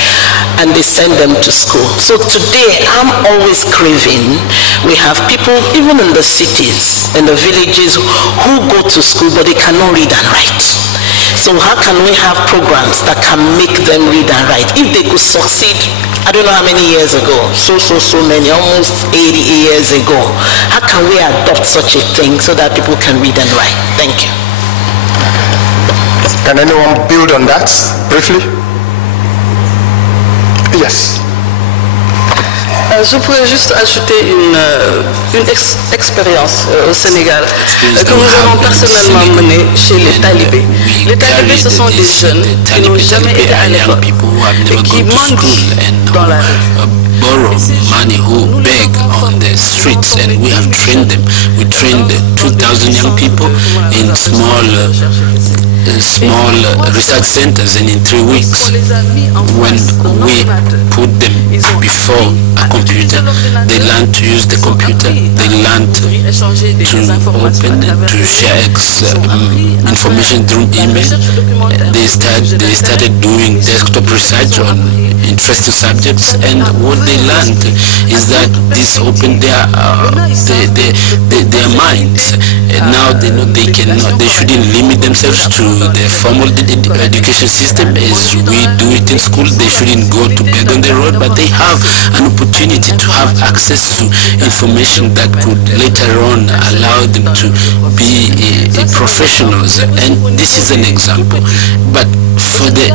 And they send them to school. So today, I'm always craving. We have people, even in the cities, in the villages, who go to school, but they cannot read and write. So how can we have programs that can make them read and write? If they could succeed, I don't know how many years ago, so many, almost 80 years ago, how can we adopt such a thing so that people can read and write? Thank you. Can anyone build on that briefly? Yes. Je pourrais juste ajouter une expérience au Sénégal que nous avons personnellement menée chez les talibés. Les talibés, ce sont des jeunes qui n'ont jamais été à l'école et qui mentent dans la rue. Borrow money, who beg on the streets, and we have trained them. We trained 2,000 young people in small research centers, and in 3 weeks, when we put them before a computer, they learn to use the computer, they learn to open and to share information through email. They started doing desktop research on interesting subjects, and what they learned is that this opened their minds, and now they know they shouldn't limit themselves to the formal education system as we do it in school. They shouldn't go to bed on the road, but they have an opportunity to have access to information that could later on allow them to be professionals. And this is an example. But for the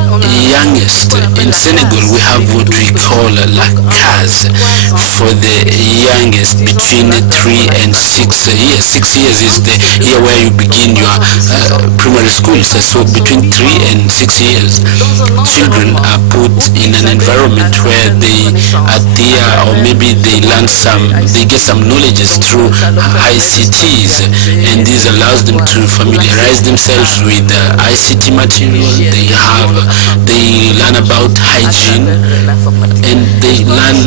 youngest, in Senegal we have what we call la case. For the youngest, between 3 and 6 years. 6 years is the year where you begin your primary school. So between 3 and 6 years, children are put in an environment where they adhere or maybe they get some knowledges through ICTs, and this allows them to familiarize themselves with ICT material. They learn about hygiene, and they learn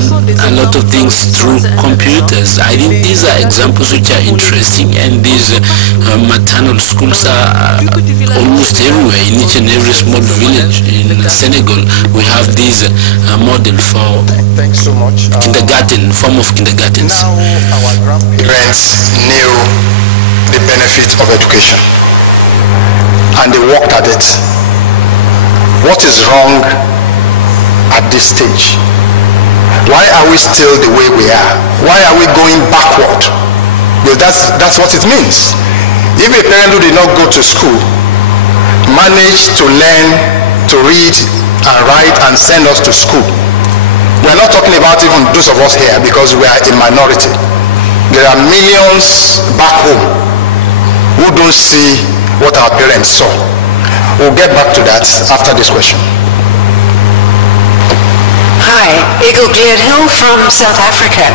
a lot of things through computers. I think these are examples which are interesting, and these maternal schools are almost everywhere. In each and every small village in Senegal, we have this model for kindergarten, form of kindergartens. Now our grandparents knew the benefit of education, and they worked at it. What is wrong at this stage? Why are we still the way we are? Why are we going backward? Because that's what it means. If a parent who did not go to school managed to learn to read and write and send us to school, we're not talking about even those of us here because we are a minority. There are millions back home who don't see what our parents saw. We'll get back to that after this question. Hi, Ego Hill from South Africa.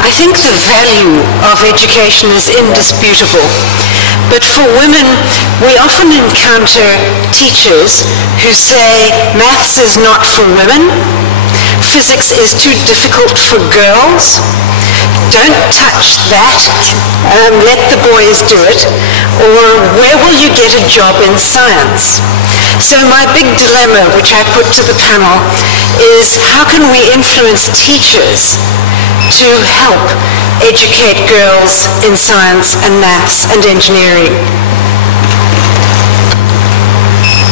I think the value of education is indisputable. But for women, we often encounter teachers who say maths is not for women, physics is too difficult for girls, don't touch that, let the boys do it, or where will you get a job in science? So my big dilemma, which I put to the panel, is how can we influence teachers to help educate girls in science and maths and engineering?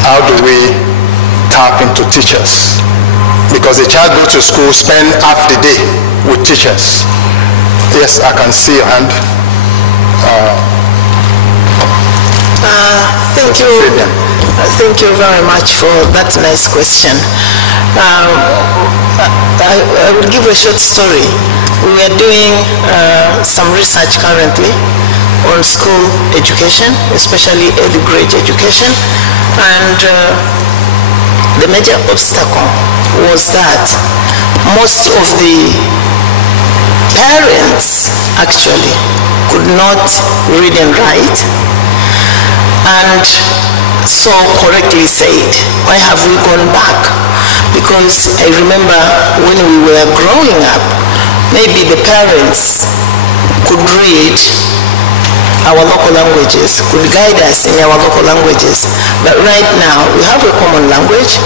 How do we tap into teachers? Because a child goes to school, spend half the day with teachers. Yes, I can see your hand. Thank you. Thank you very much for that nice question. I will give a short story. We are doing some research currently on school education, especially early grade education, and the major obstacle was that most of the parents actually could not read and write, and so correctly said, why have we gone back? Because I remember when we were growing up, maybe the parents could read our local languages, could guide us in our local languages, but right now we have a common language,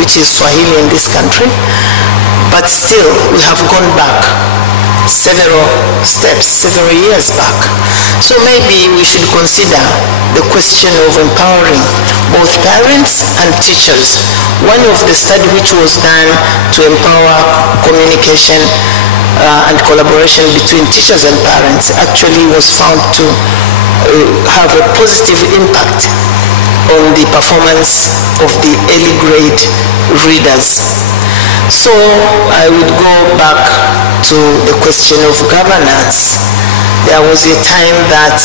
which is Swahili in this country, but still we have gone back several steps, several years back. So maybe we should consider the question of empowering both parents and teachers. One of the studies which was done to empower communication and collaboration between teachers and parents actually was found to have a positive impact on the performance of the early grade readers. So I would go back to the question of governance. There was a time that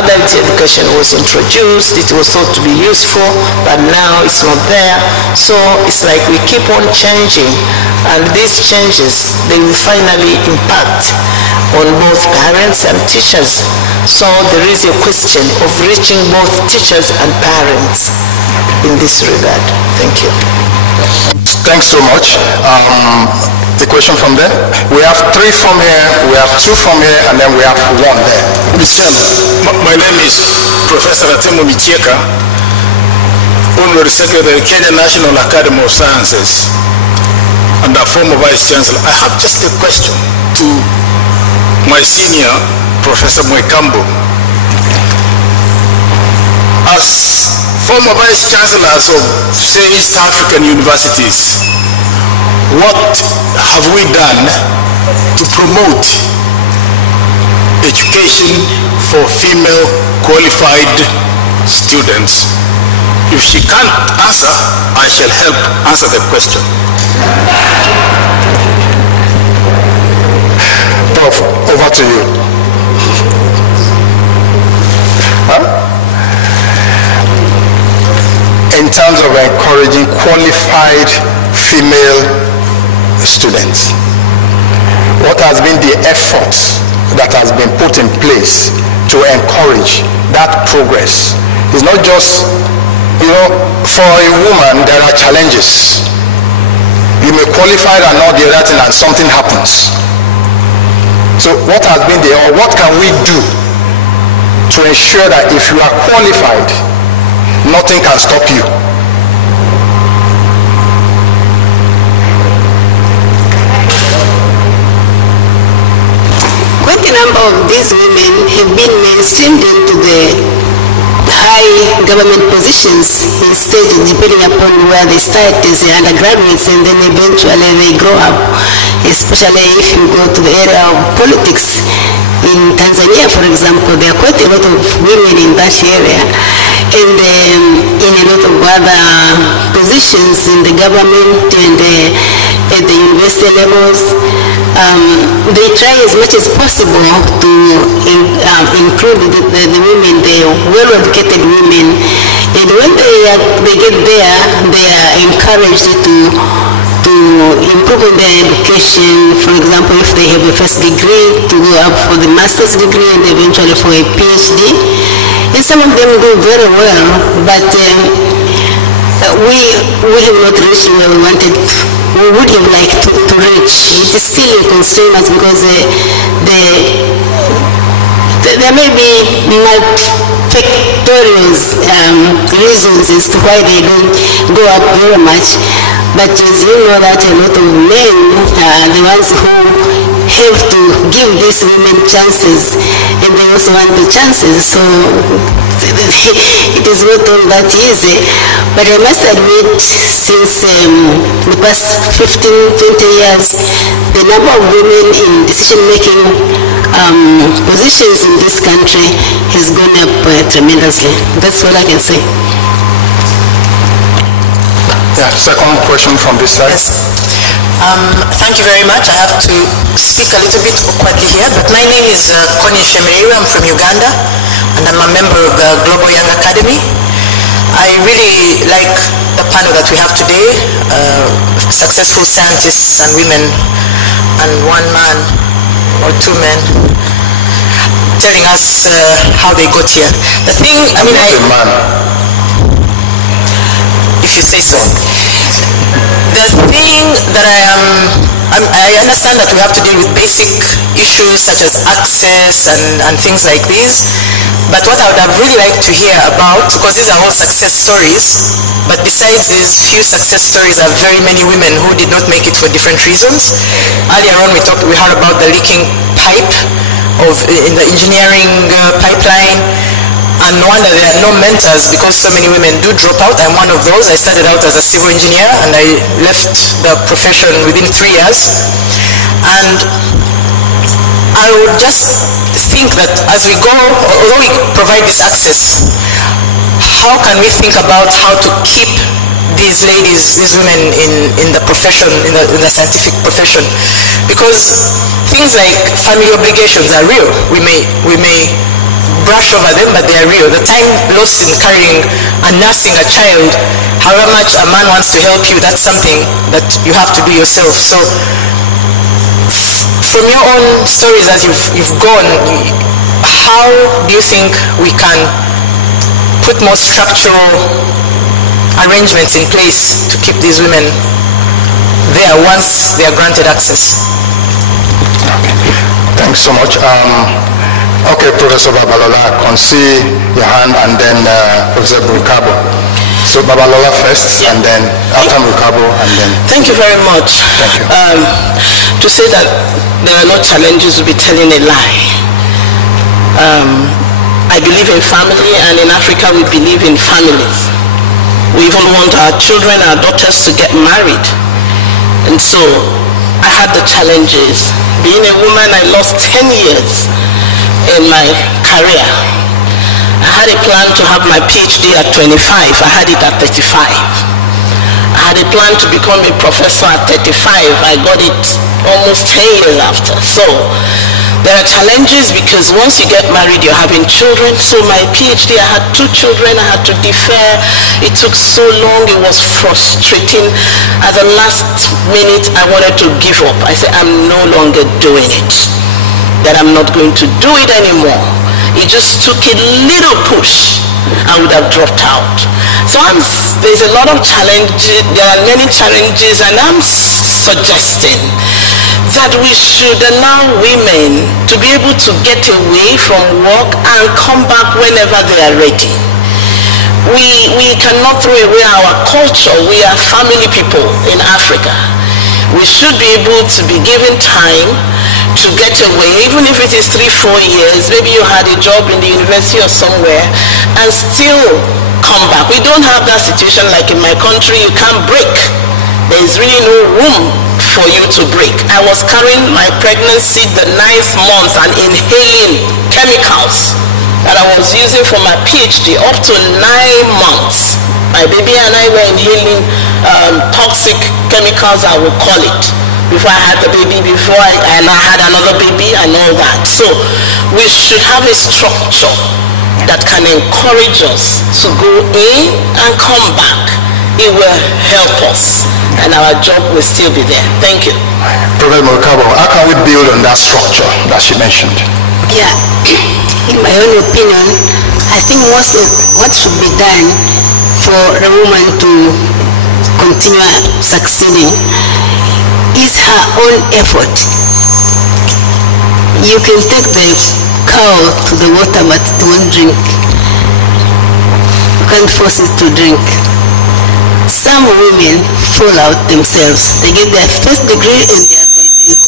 adult education was introduced, it was thought to be useful, but now it's not there. So it's like we keep on changing, and these changes, they will finally impact on both parents and teachers. So there is a question of reaching both teachers and parents in this regard. Thank you. Thanks so much. The question from there? We have 3 from here, we have 2 from here, and then we have 1 there. Mr. Chairman, my name is Professor Atemo Michieka, Honorary Secretary, Kenya National Academy of Sciences, and a former Vice Chancellor. I have just a question to my senior, Professor Mwekambo. As former Vice Chancellors of, say, East African universities, what have we done to promote education for female qualified students? If she can't answer, I shall help answer the question. Prof, over to you. In terms of encouraging qualified female students, what has been the effort that has been put in place to encourage that progress? It's not just, for a woman, there are challenges. You may qualify and not the other thing and something happens. So what has been there, or what can we do to ensure that if you are qualified, nothing can stop you? Quite a number of these women have been mainstreamed into the high government positions instead, depending upon where they start as undergraduates and then eventually they grow up, especially if you go to the area of politics. In Tanzania, for example, there are quite a lot of women in that area, and in a lot of other positions in the government and at the university levels. They try as much as possible to include the women, the well-educated women, and when they get there, they are encouraged to improve on their education. For example, if they have a first degree, to go up for the master's degree and eventually for a PhD. And some of them do very well, but we have not reached where we wanted. We would have liked to reach. It is still a constraint us because there may be multifactorial reasons as to why they don't go up very much. But as you know that a lot of men are the ones who have to give these women chances, and they also want the chances. So it is not all that easy. But I must admit, since the past 15, 20 years, the number of women in decision-making positions in this country has gone up tremendously. That's what I can say. Yeah, second question from this side. Yes. Thank you very much. I have to speak a little bit awkwardly here, but my name is Connie Shemerewe. I'm from Uganda, and I'm a member of the Global Young Academy. I really like the panel that we have today, successful scientists and women, and one man or two men telling us how they got here. The thing, if you say so. The thing that I understand that we have to deal with basic issues such as access and things like these, but what I would have really liked to hear about, because these are all success stories, but besides these few success stories are very many women who did not make it for different reasons. Earlier on we heard about the leaking pipe in the engineering pipeline. And no wonder there are no mentors because so many women do drop out. I'm one of those. I started out as a civil engineer and I left the profession within 3 years. And I would just think that as we go, although we provide this access, how can we think about how to keep these ladies, these women in the profession, in the scientific profession? Because things like family obligations are real. We may brush over them, but they are real. The time lost in carrying and nursing a child, however much a man wants to help you, that's something that you have to do yourself. So from your own stories as you've gone, how do you think we can put more structural arrangements in place to keep these women there once they are granted access? Okay. Thanks so much. Okay, Professor Babalola, I can see your hand, and then Professor Burukabo. So Babalola first, and then after Burukabo, and then... Thank you very much. Thank you. To say that there are no challenges would be telling a lie. I believe in family, and in Africa we believe in families. We even want our children, our daughters to get married. And so I had the challenges. Being a woman, I lost 10 years in my career. I had a plan to have my PhD at 25. I had it at 35. I had a plan to become a professor at 35. I got it almost 10 years after. So There are challenges because once you get married, you're having children. So my PhD, I had 2 children. I had to defer. It took so long. It was frustrating. At the last minute, I wanted to give up. I said, I'm no longer doing it. That I'm not going to do it anymore. It just took a little push. I would have dropped out. So there's a lot of challenges. There are many challenges, and I'm suggesting that we should allow women to be able to get away from work and come back whenever they are ready. We cannot throw away our culture. We are family people in Africa. We should be able to be given time to get away, even if it is 3-4 years. Maybe you had a job in the university or somewhere and still come back. We don't have that situation like in my country. You can't break. There is really no room for you to break. I was carrying my pregnancy the 9th month and inhaling chemicals that I was using for my PhD up to 9 months. My baby and I were inhaling toxic chemicals, I will call it, before I had the baby, and I had another baby and all that. So we should have a structure that can encourage us to go in and come back. It will help us, and our job will still be there. Thank you. Professor Mokabo, how can we build on that structure that she mentioned? Yeah, in my own opinion, I think most of what should be done for a woman to continue succeeding is her own effort. You can take the cow to the water, but it won't drink. You can't force it to drink. Some women fall out themselves. They get their first degree and they are content.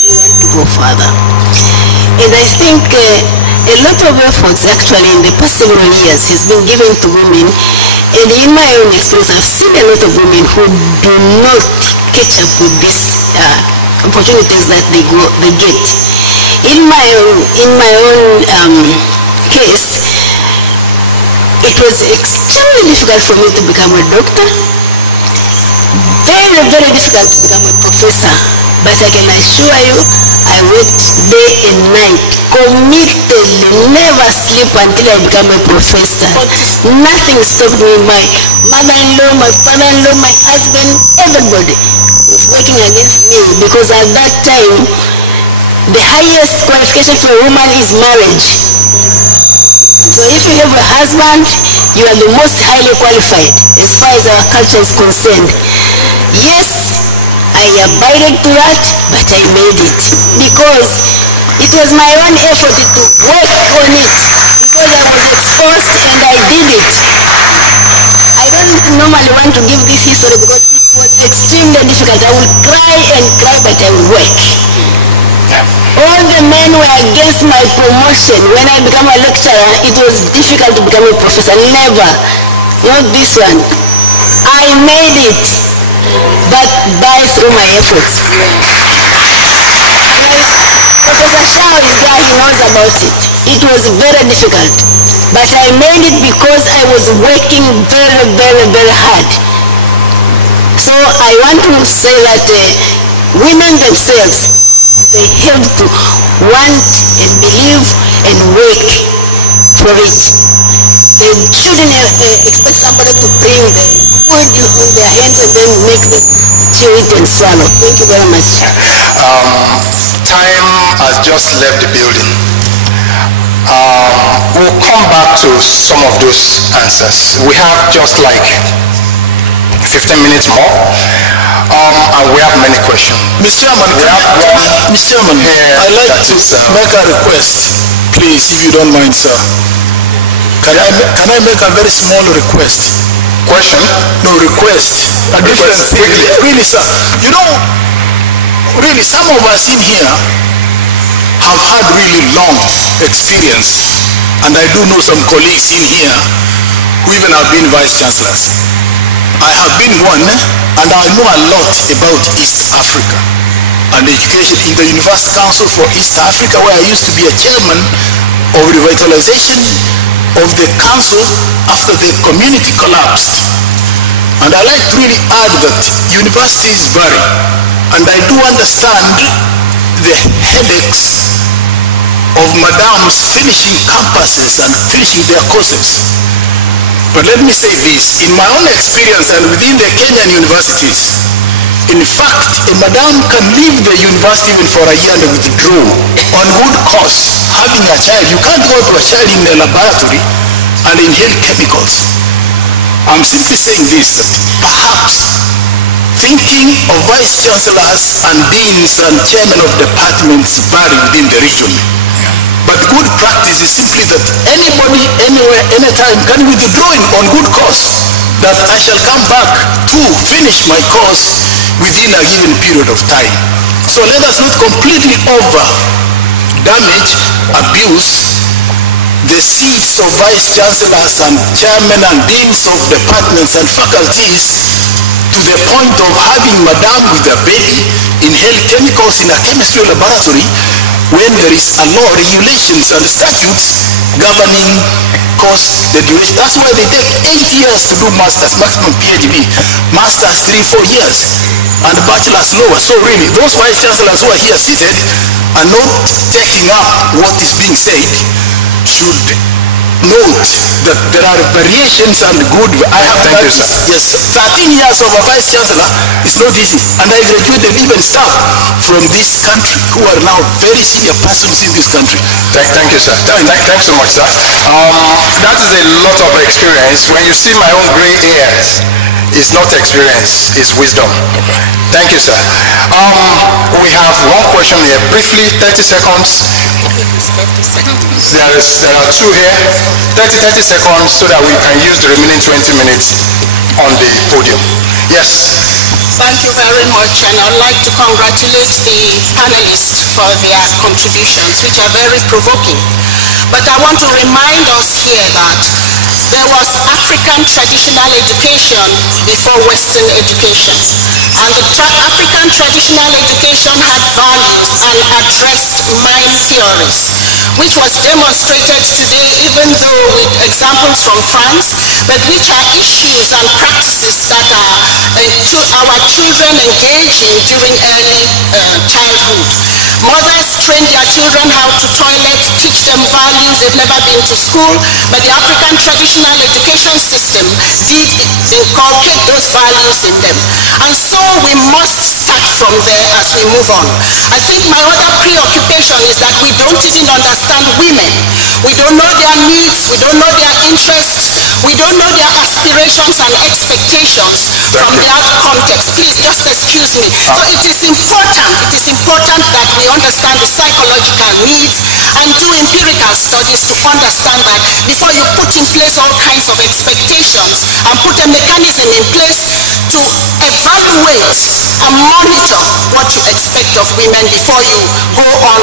They want to go further. And I think a lot of efforts actually in the past several years has been given to women. And in my own experience, I've seen a lot of women who do not catch up with these opportunities that they get. In my own case, it was extremely difficult for me to become a doctor. Very, very difficult to become a professor. But I can assure you, I worked day and night, committedly, never sleep until I become a professor. Nothing stopped me. My mother-in-law, my father-in-law, my husband, everybody was working against me, because at that time, the highest qualification for a woman is marriage. So if you have a husband, you are the most highly qualified as far as our culture is concerned. Yes, I abided to that, but I made it because it was my own effort to work on it, because I was exposed and I did it. I don't normally want to give this history because it was extremely difficult. I would cry and cry, but I would work. All the men were against my promotion. When I became a lecturer, it was difficult to become a professor. Never. Not this one. I made it, but through my efforts. Professor Shao is there, he knows about it. It was very difficult, but I made it because I was working very, very, very hard. So I want to say that women themselves, they have to want and believe and work for it. They shouldn't expect somebody to bring the food on their hands and then make them chew it and swallow. Thank you very much. Time has just left the building. We'll come back to some of those answers. We have just like 15 minutes more. And we have many questions. Mr. Chairman, I'd like to make a request, please, if you don't mind, sir. Can I make a very small request? Question? No, request. A different thing. Really, sir. You know, really, some of us in here have had really long experience, and I do know some colleagues in here who even have been vice chancellors. I have been one, and I know a lot about East Africa and education in the University Council for East Africa, where I used to be a chairman of revitalization of the council after the community collapsed. And I like to really add that universities vary, and I do understand the headaches of madams finishing campuses and finishing their courses. But let me say this, in my own experience and within the Kenyan universities, in fact, a madam can leave the university even for a year and withdraw on good cause. Having a child, you can't go to a child in the laboratory and inhale chemicals. I'm simply saying this, that perhaps thinking of vice chancellors and deans and chairmen of departments vary within the region. But good practice is simply that anybody, anywhere, anytime can withdraw on good cause, that I shall come back to finish my course within a given period of time. So let us not completely over damage, abuse the seats of vice chancellors and chairmen and deans of departments and faculties to the point of having madam with a baby inhale chemicals in a chemistry laboratory when there is a law, regulations and statutes governing course, the duration. That's why they take 8 years to do masters, maximum PhD, masters 3-4 years, and bachelor's lower. So really, those vice chancellors who are here seated are not taking up what is being said should note that there are variations and good. I have Thank you, sir. Yes, 13 years of a vice chancellor is not easy, and I graduated even staff from this country who are now very senior persons in this country. Thank you, sir. Thanks so much, sir. That is a lot of experience. When you see my own gray hairs, it's not experience, it's wisdom. Thank you, sir. We have one question here, briefly, 30 seconds. There are two here, 30 seconds, so that we can use the remaining 20 minutes on the podium. Yes. Thank you very much, and I'd like to congratulate the panelists for their contributions, which are very provoking. But I want to remind us here that there was African traditional education before Western education. And the African traditional education had values and addressed mind theories, which was demonstrated today, even though with examples from France, but which are issues and practices that our children engage in during early childhood. Mothers train their children how to toilet, teach them values. They've never been to school, but the African traditional education system did inculcate those values in them. And so we must start from there as we move on. I think my other preoccupation is that we don't even understand women. We don't know their needs, we don't know their interests, we don't know their aspirations and expectations from their context. Please just excuse me. So it is important that we understand the psychological needs and do empirical studies to understand that before you put in place all kinds of expectations and put a mechanism in place to evaluate and monitor what you expect of women before you go on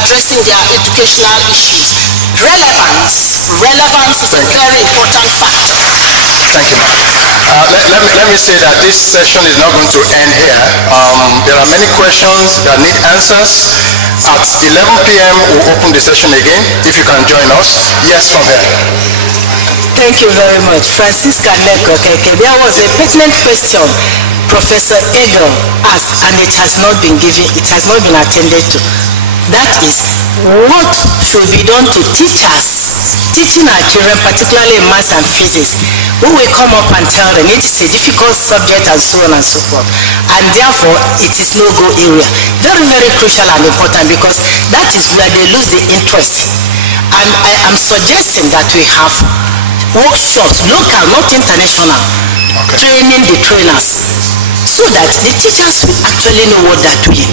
addressing their educational issues. Relevance is a very important factor. Thank you, ma'am. Let me say that this session is not going to end here. There are many questions that need answers. At 11 p.m. we'll open the session again. If you can join us. Yes, from here. Thank you very much. Francisca Neko Keke. There was a pertinent question Professor Egel asked, and it has not been attended to. That is, what should be done to teachers, teaching our children, particularly in maths and physics, who will come up and tell them it is a difficult subject and so on and so forth, and therefore it is no-go area. Very, very crucial and important, because that is where they lose the interest. And I am suggesting that we have workshops, local, not international, training the trainers, so that the teachers will actually know what they're doing.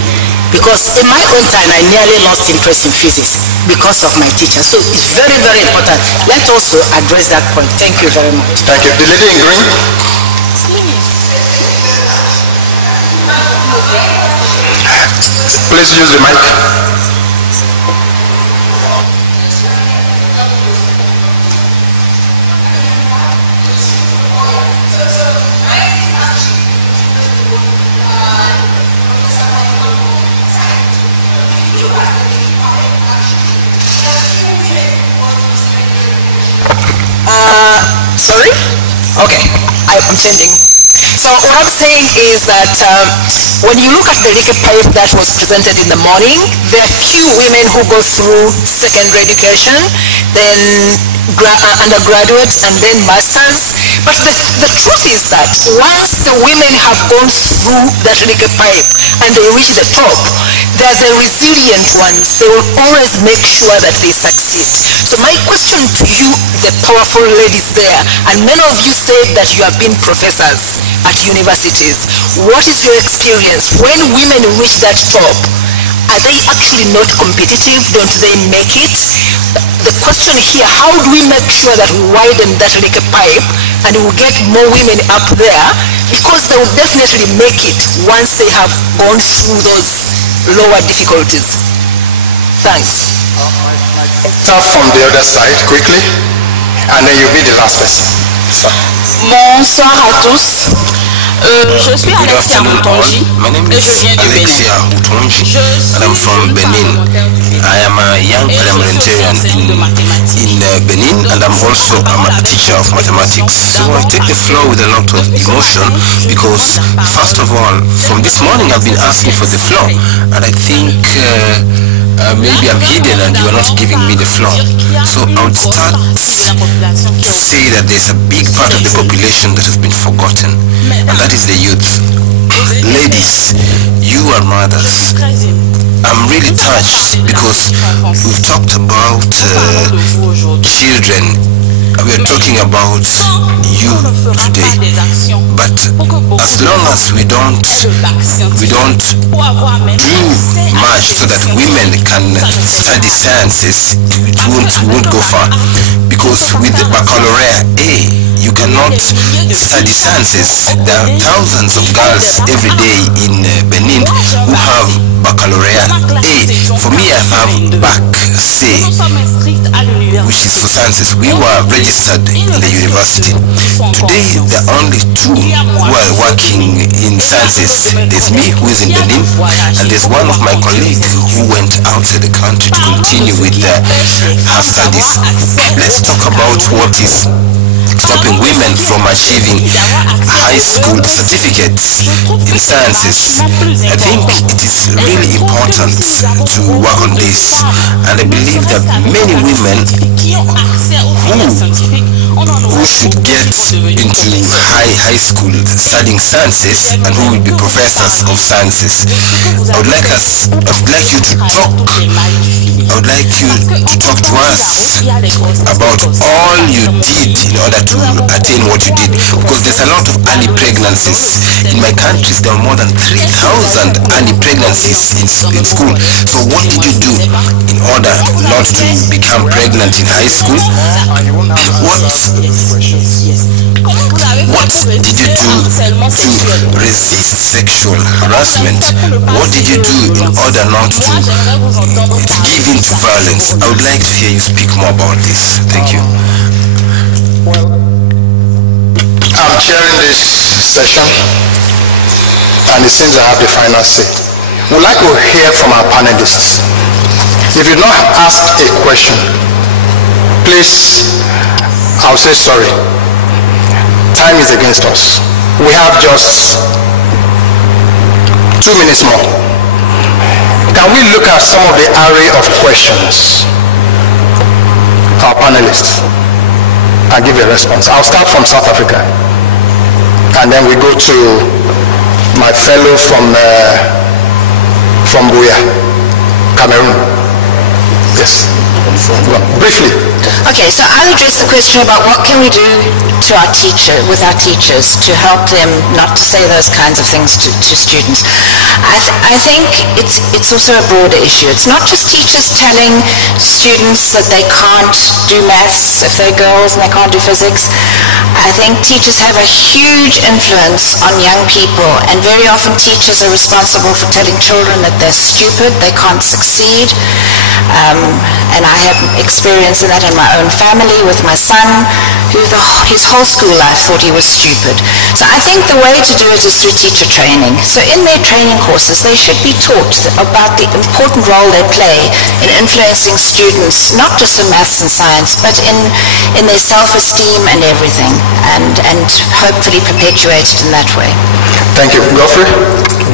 Because in my own time, I nearly lost interest in physics because of my teacher. So it's very, very important. Let's also address that point. Thank you very much. Thank you. The lady in green. Please use the mic. Sorry? Okay, I'm changing. So what I'm saying is that when you look at the leaky pipe that was presented in the morning, there are few women who go through secondary education, then undergraduate, and then masters. But the truth is that once the women have gone through that leaky pipe and they reach the top, they're the resilient ones. They will always make sure that they succeed. So my question to you, the powerful ladies there, and many of you said that you have been professors at universities. What is your experience? When women reach that top, are they actually not competitive? Don't they make it? The question here, how do we make sure that we widen that leaky pipe and we get more women up there? Because they will definitely make it once they have gone through those lower difficulties. Thanks. Start from the other side quickly, and then you'll be the last person. Bonsoir à tous. Je suis Alexia Moutonji et je viens du Bénin. And I'm from Benin. I am a young parliamentarian in Benin, and I'm also a teacher of mathematics. So I take the floor with a lot of emotion because, first of all, from this morning I've been asking for the floor, and I think maybe I'm hidden and you are not giving me the floor. So I would start to say that there's a big part of the population that has been forgotten, and that is the youth. Ladies, you are mothers. I'm really touched because we've talked about children. We're talking about you today, but as long as we don't do much so that women can study sciences, we won't go far. Because with the baccalaureate A, you cannot study sciences. There are thousands of girls every day in Benin who have baccalaureate A. For me, I have bac C, which is for sciences. We were registered in the university. Today, there are only two who are working in sciences. There's me, who is in Benin, and there's one of my colleagues who went outside the country to continue with her studies. Let's talk about what is stopping women from achieving high school certificates in sciences. I think it is really important to work on this, and I believe that many women who should get into high school studying sciences and who will be professors of sciences. I would like you to talk to us about all you did in order to attain what you did, because there's a lot of early pregnancies. In my countries, there are more than 3,000 early pregnancies in school. So what did you do in order not to become pregnant in high school? What did you do to resist sexual harassment? What did you do in order not to give in to violence? I would like to hear you speak more about this. Thank you. I'm chairing this session, and it seems I have the final say. We'd like to hear from our panelists. If you don't ask a question, please, I'll say sorry. Time is against us. We have just 2 minutes more. Can we look at some of the array of questions? Our panelists, and give a response. I'll start from South Africa, and then we go to my fellow from Buea, Cameroon. Yes, briefly. Okay, so I'll address the question about what can we do with our teachers to help them not to say those kinds of things to students. I think it's also a broader issue. It's not just teachers telling students that they can't do maths if they're girls and they can't do physics. I think teachers have a huge influence on young people, and very often teachers are responsible for telling children that they're stupid, they can't succeed. And I have experience in that in my own family with my son, who his whole school life thought he was stupid. So I think the way to do it is through teacher training. So in their training courses, they should be taught about the important role they play in influencing students, not just in maths and science, but in their self-esteem and everything, and hopefully perpetuated in that way. Thank you. Godfrey,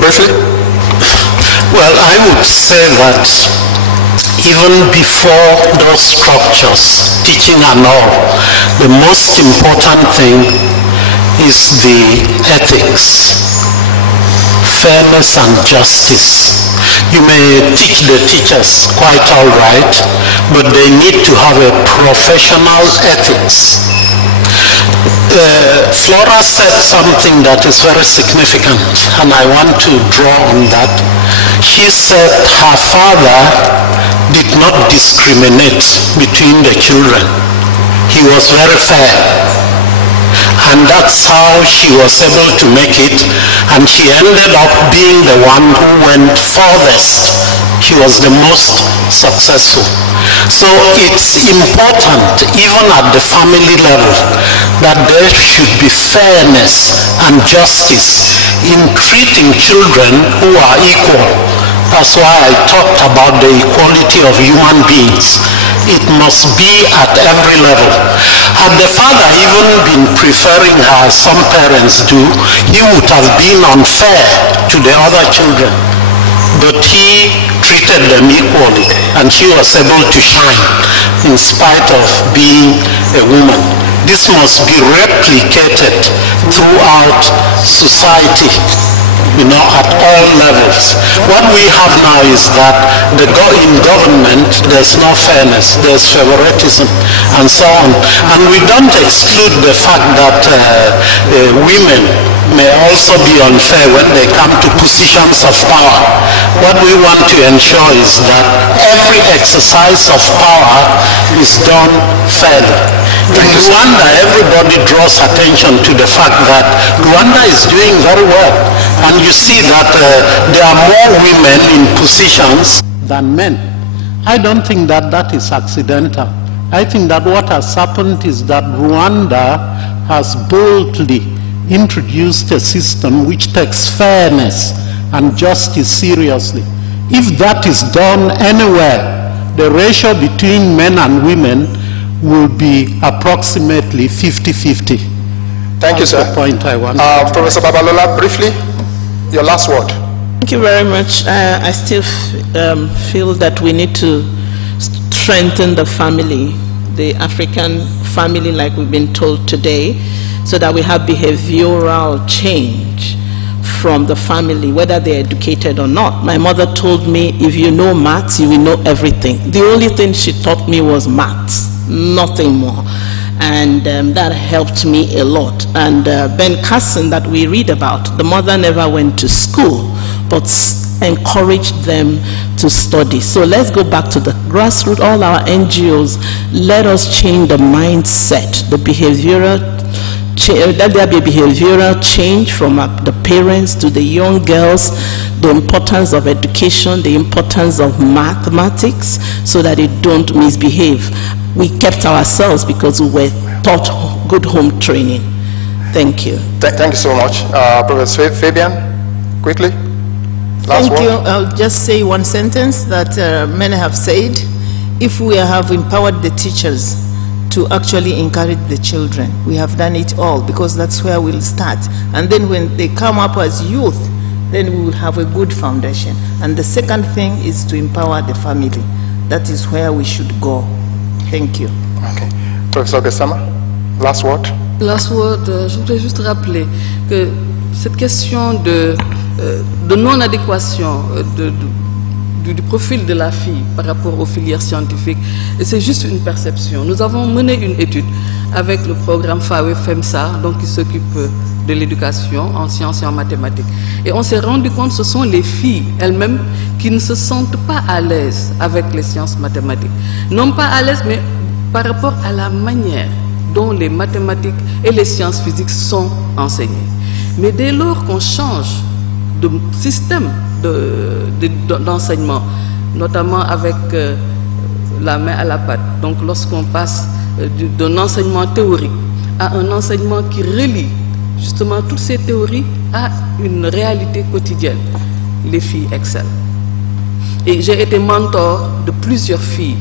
briefly. Well, I would say that even before those structures, teaching and all, the most important thing is the ethics, fairness and justice. You may teach the teachers quite all right, but they need to have a professional ethics. Flora said something that is very significant, and I want to draw on that. She said her father did not discriminate between the children. He was very fair. And that's how she was able to make it, and she ended up being the one who went farthest. She was the most successful. So it's important, even at the family level, that there should be fairness and justice in treating children who are equal. That's why I talked about the equality of human beings. It must be at every level. Had the father even been preferring her, as some parents do, he would have been unfair to the other children. But he treated them equally, and she was able to shine in spite of being a woman. This must be replicated throughout society, at all levels. What we have now is that in government, there's no fairness, there's favoritism, and so on. And we don't exclude the fact that women may also be unfair when they come to positions of power. What we want to ensure is that every exercise of power is done fairly. In Rwanda, everybody draws attention to the fact that Rwanda is doing very well. And you see that there are more women in positions than men. I don't think that that is accidental. I think that what has happened is that Rwanda has boldly introduced a system which takes fairness and justice seriously. If that is done anywhere, the ratio between men and women will be approximately 50-50. Thank you, sir. That's the point I want. Professor Babalola, briefly, your last word. Thank you very much. I still feel that we need to strengthen the family, the African family, like we've been told today, so that we have behavioral change from the family, whether they're educated or not. My mother told me, if you know maths, you will know everything. The only thing she taught me was maths, nothing more. And that helped me a lot. And Ben Carson that we read about, the mother never went to school, but encouraged them to study. So let's go back to the grassroots, all our NGOs, let us change the mindset, the behavioral change, let there be a behavioral change from the parents to the young girls, the importance of education, the importance of mathematics, so that they don't misbehave. We kept ourselves because we were taught good home training. Thank you. Thank you so much. Professor Fabian, quickly. Thank you. I'll just say one sentence that many have said. If we have empowered the teachers to actually encourage the children, we have done it all, because that's where we'll start. And then when they come up as youth, then we will have a good foundation. And the second thing is to empower the family. That is where we should go. Thank you. Okay. Professor Gassama, last word. Last word, je voudrais juste rappeler que cette question de non-adéquation du profil de la fille par rapport aux filières scientifiques, c'est juste une perception. Nous avons mené une étude avec le programme FAWE-FEMSA, donc qui s'occupe de l'éducation en sciences et en mathématiques. Et on s'est rendu compte que ce sont les filles elles-mêmes qui ne se sentent pas à l'aise avec les sciences mathématiques. Non pas à l'aise, mais par rapport à la manière dont les mathématiques et les sciences physiques sont enseignées. Mais dès lors qu'on change de système d'enseignement, notamment avec la main à la pâte. Donc lorsqu'on passe d'un enseignement théorique à un enseignement qui relie justement toutes ces théories à une réalité quotidienne, les filles excellent. Et j'ai été mentor de plusieurs filles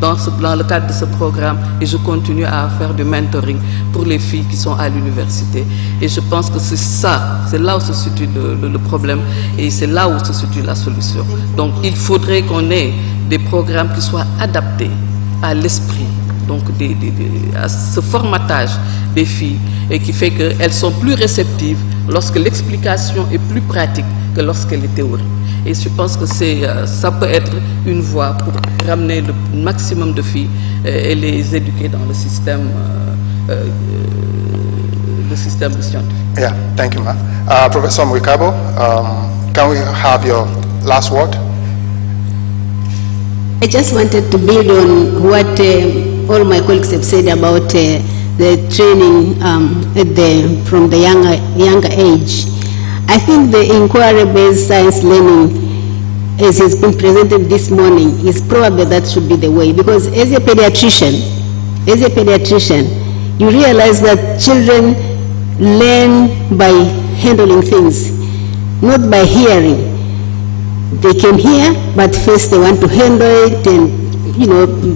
dans le cadre de ce programme, et je continue à faire du mentoring pour les filles qui sont à l'université. Et je pense que c'est ça, c'est là où se situe le problème, et c'est là où se situe la solution. Donc il faudrait qu'on ait des programmes qui soient adaptés à l'esprit, donc à ce formatage des filles, et qui fait qu'elles sont plus réceptives lorsque l'explication est plus pratique que lorsqu'elle est théorique. Et je pense que ça peut être une voie pour ramener le maximum de filles et les éduquer dans le système scientifique. Yeah, thank you, ma'am. Professor Mwikabo, can we have your last word? I just wanted to build on what all my colleagues have said about the training from the younger age. I think the inquiry-based science learning, as has been presented this morning, is probably that should be the way, because as a pediatrician, you realize that children learn by handling things, not by hearing. They can hear, but first they want to handle it and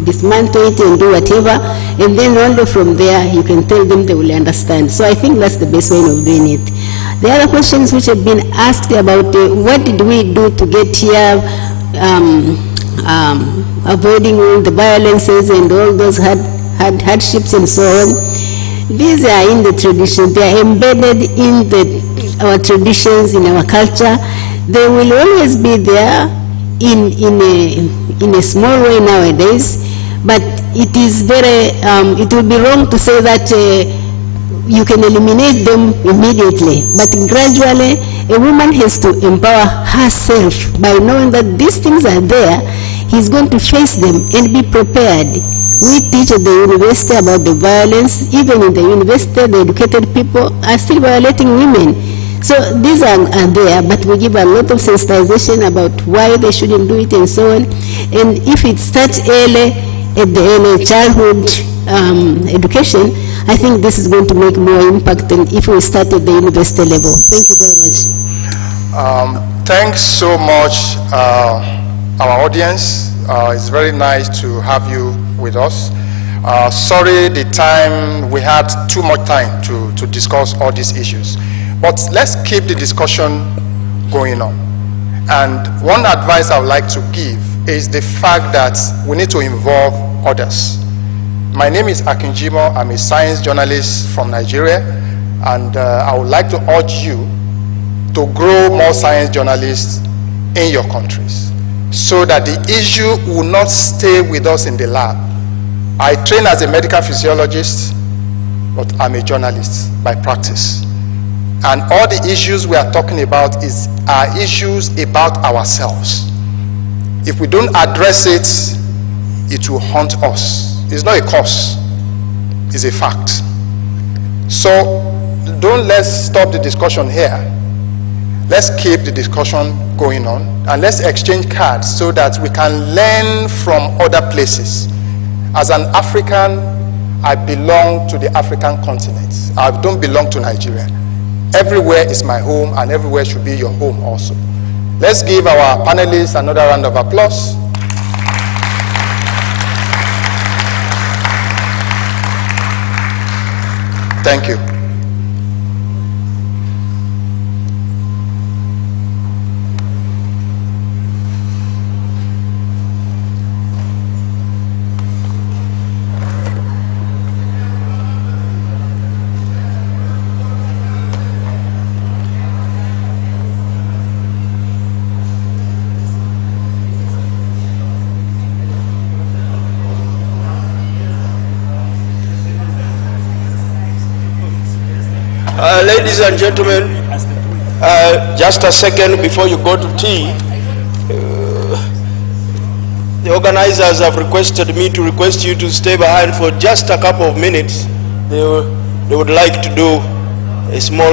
dismantle it and do whatever, and then only from there you can tell them they will understand. So I think that's the best way of doing it. The other questions which have been asked about what did we do to get here, avoiding all the violences and all those hardships and so on. These are in the tradition. They are embedded in our traditions, in our culture. They will always be there in a small way nowadays, but it is it would be wrong to say that you can eliminate them immediately, but gradually a woman has to empower herself by knowing that these things are there. He's going to face them and be prepared. We teach at the university about the violence. Even in the university, the educated people are still violating women. So these are there, but we give a lot of sensitization about why they shouldn't do it and so on. And if it starts early, at the early childhood education, I think this is going to make more impact than if we start at the university level. Thank you very much. Thanks so much, our audience. It's very nice to have you with us. Sorry the time, we had too much time to discuss all these issues. But let's keep the discussion going on. And one advice I would like to give is the fact that we need to involve others. My name is Akinjimo. I'm a science journalist from Nigeria, and I would like to urge you to grow more science journalists in your countries so that the issue will not stay with us in the lab. I train as a medical physiologist, but I'm a journalist by practice. And all the issues we are talking about are issues about ourselves. If we don't address it, it will haunt us. It's not a cause, it's a fact. So let's stop the discussion here. Let's keep the discussion going on, and let's exchange cards so that we can learn from other places. As an African, I belong to the African continent. I don't belong to Nigeria. Everywhere is my home, and everywhere should be your home also. Let's give our panelists another round of applause. Thank you. Ladies and gentlemen, just a second before you go to tea, the organizers have requested me to request you to stay behind for just a couple of minutes. They would like to do a small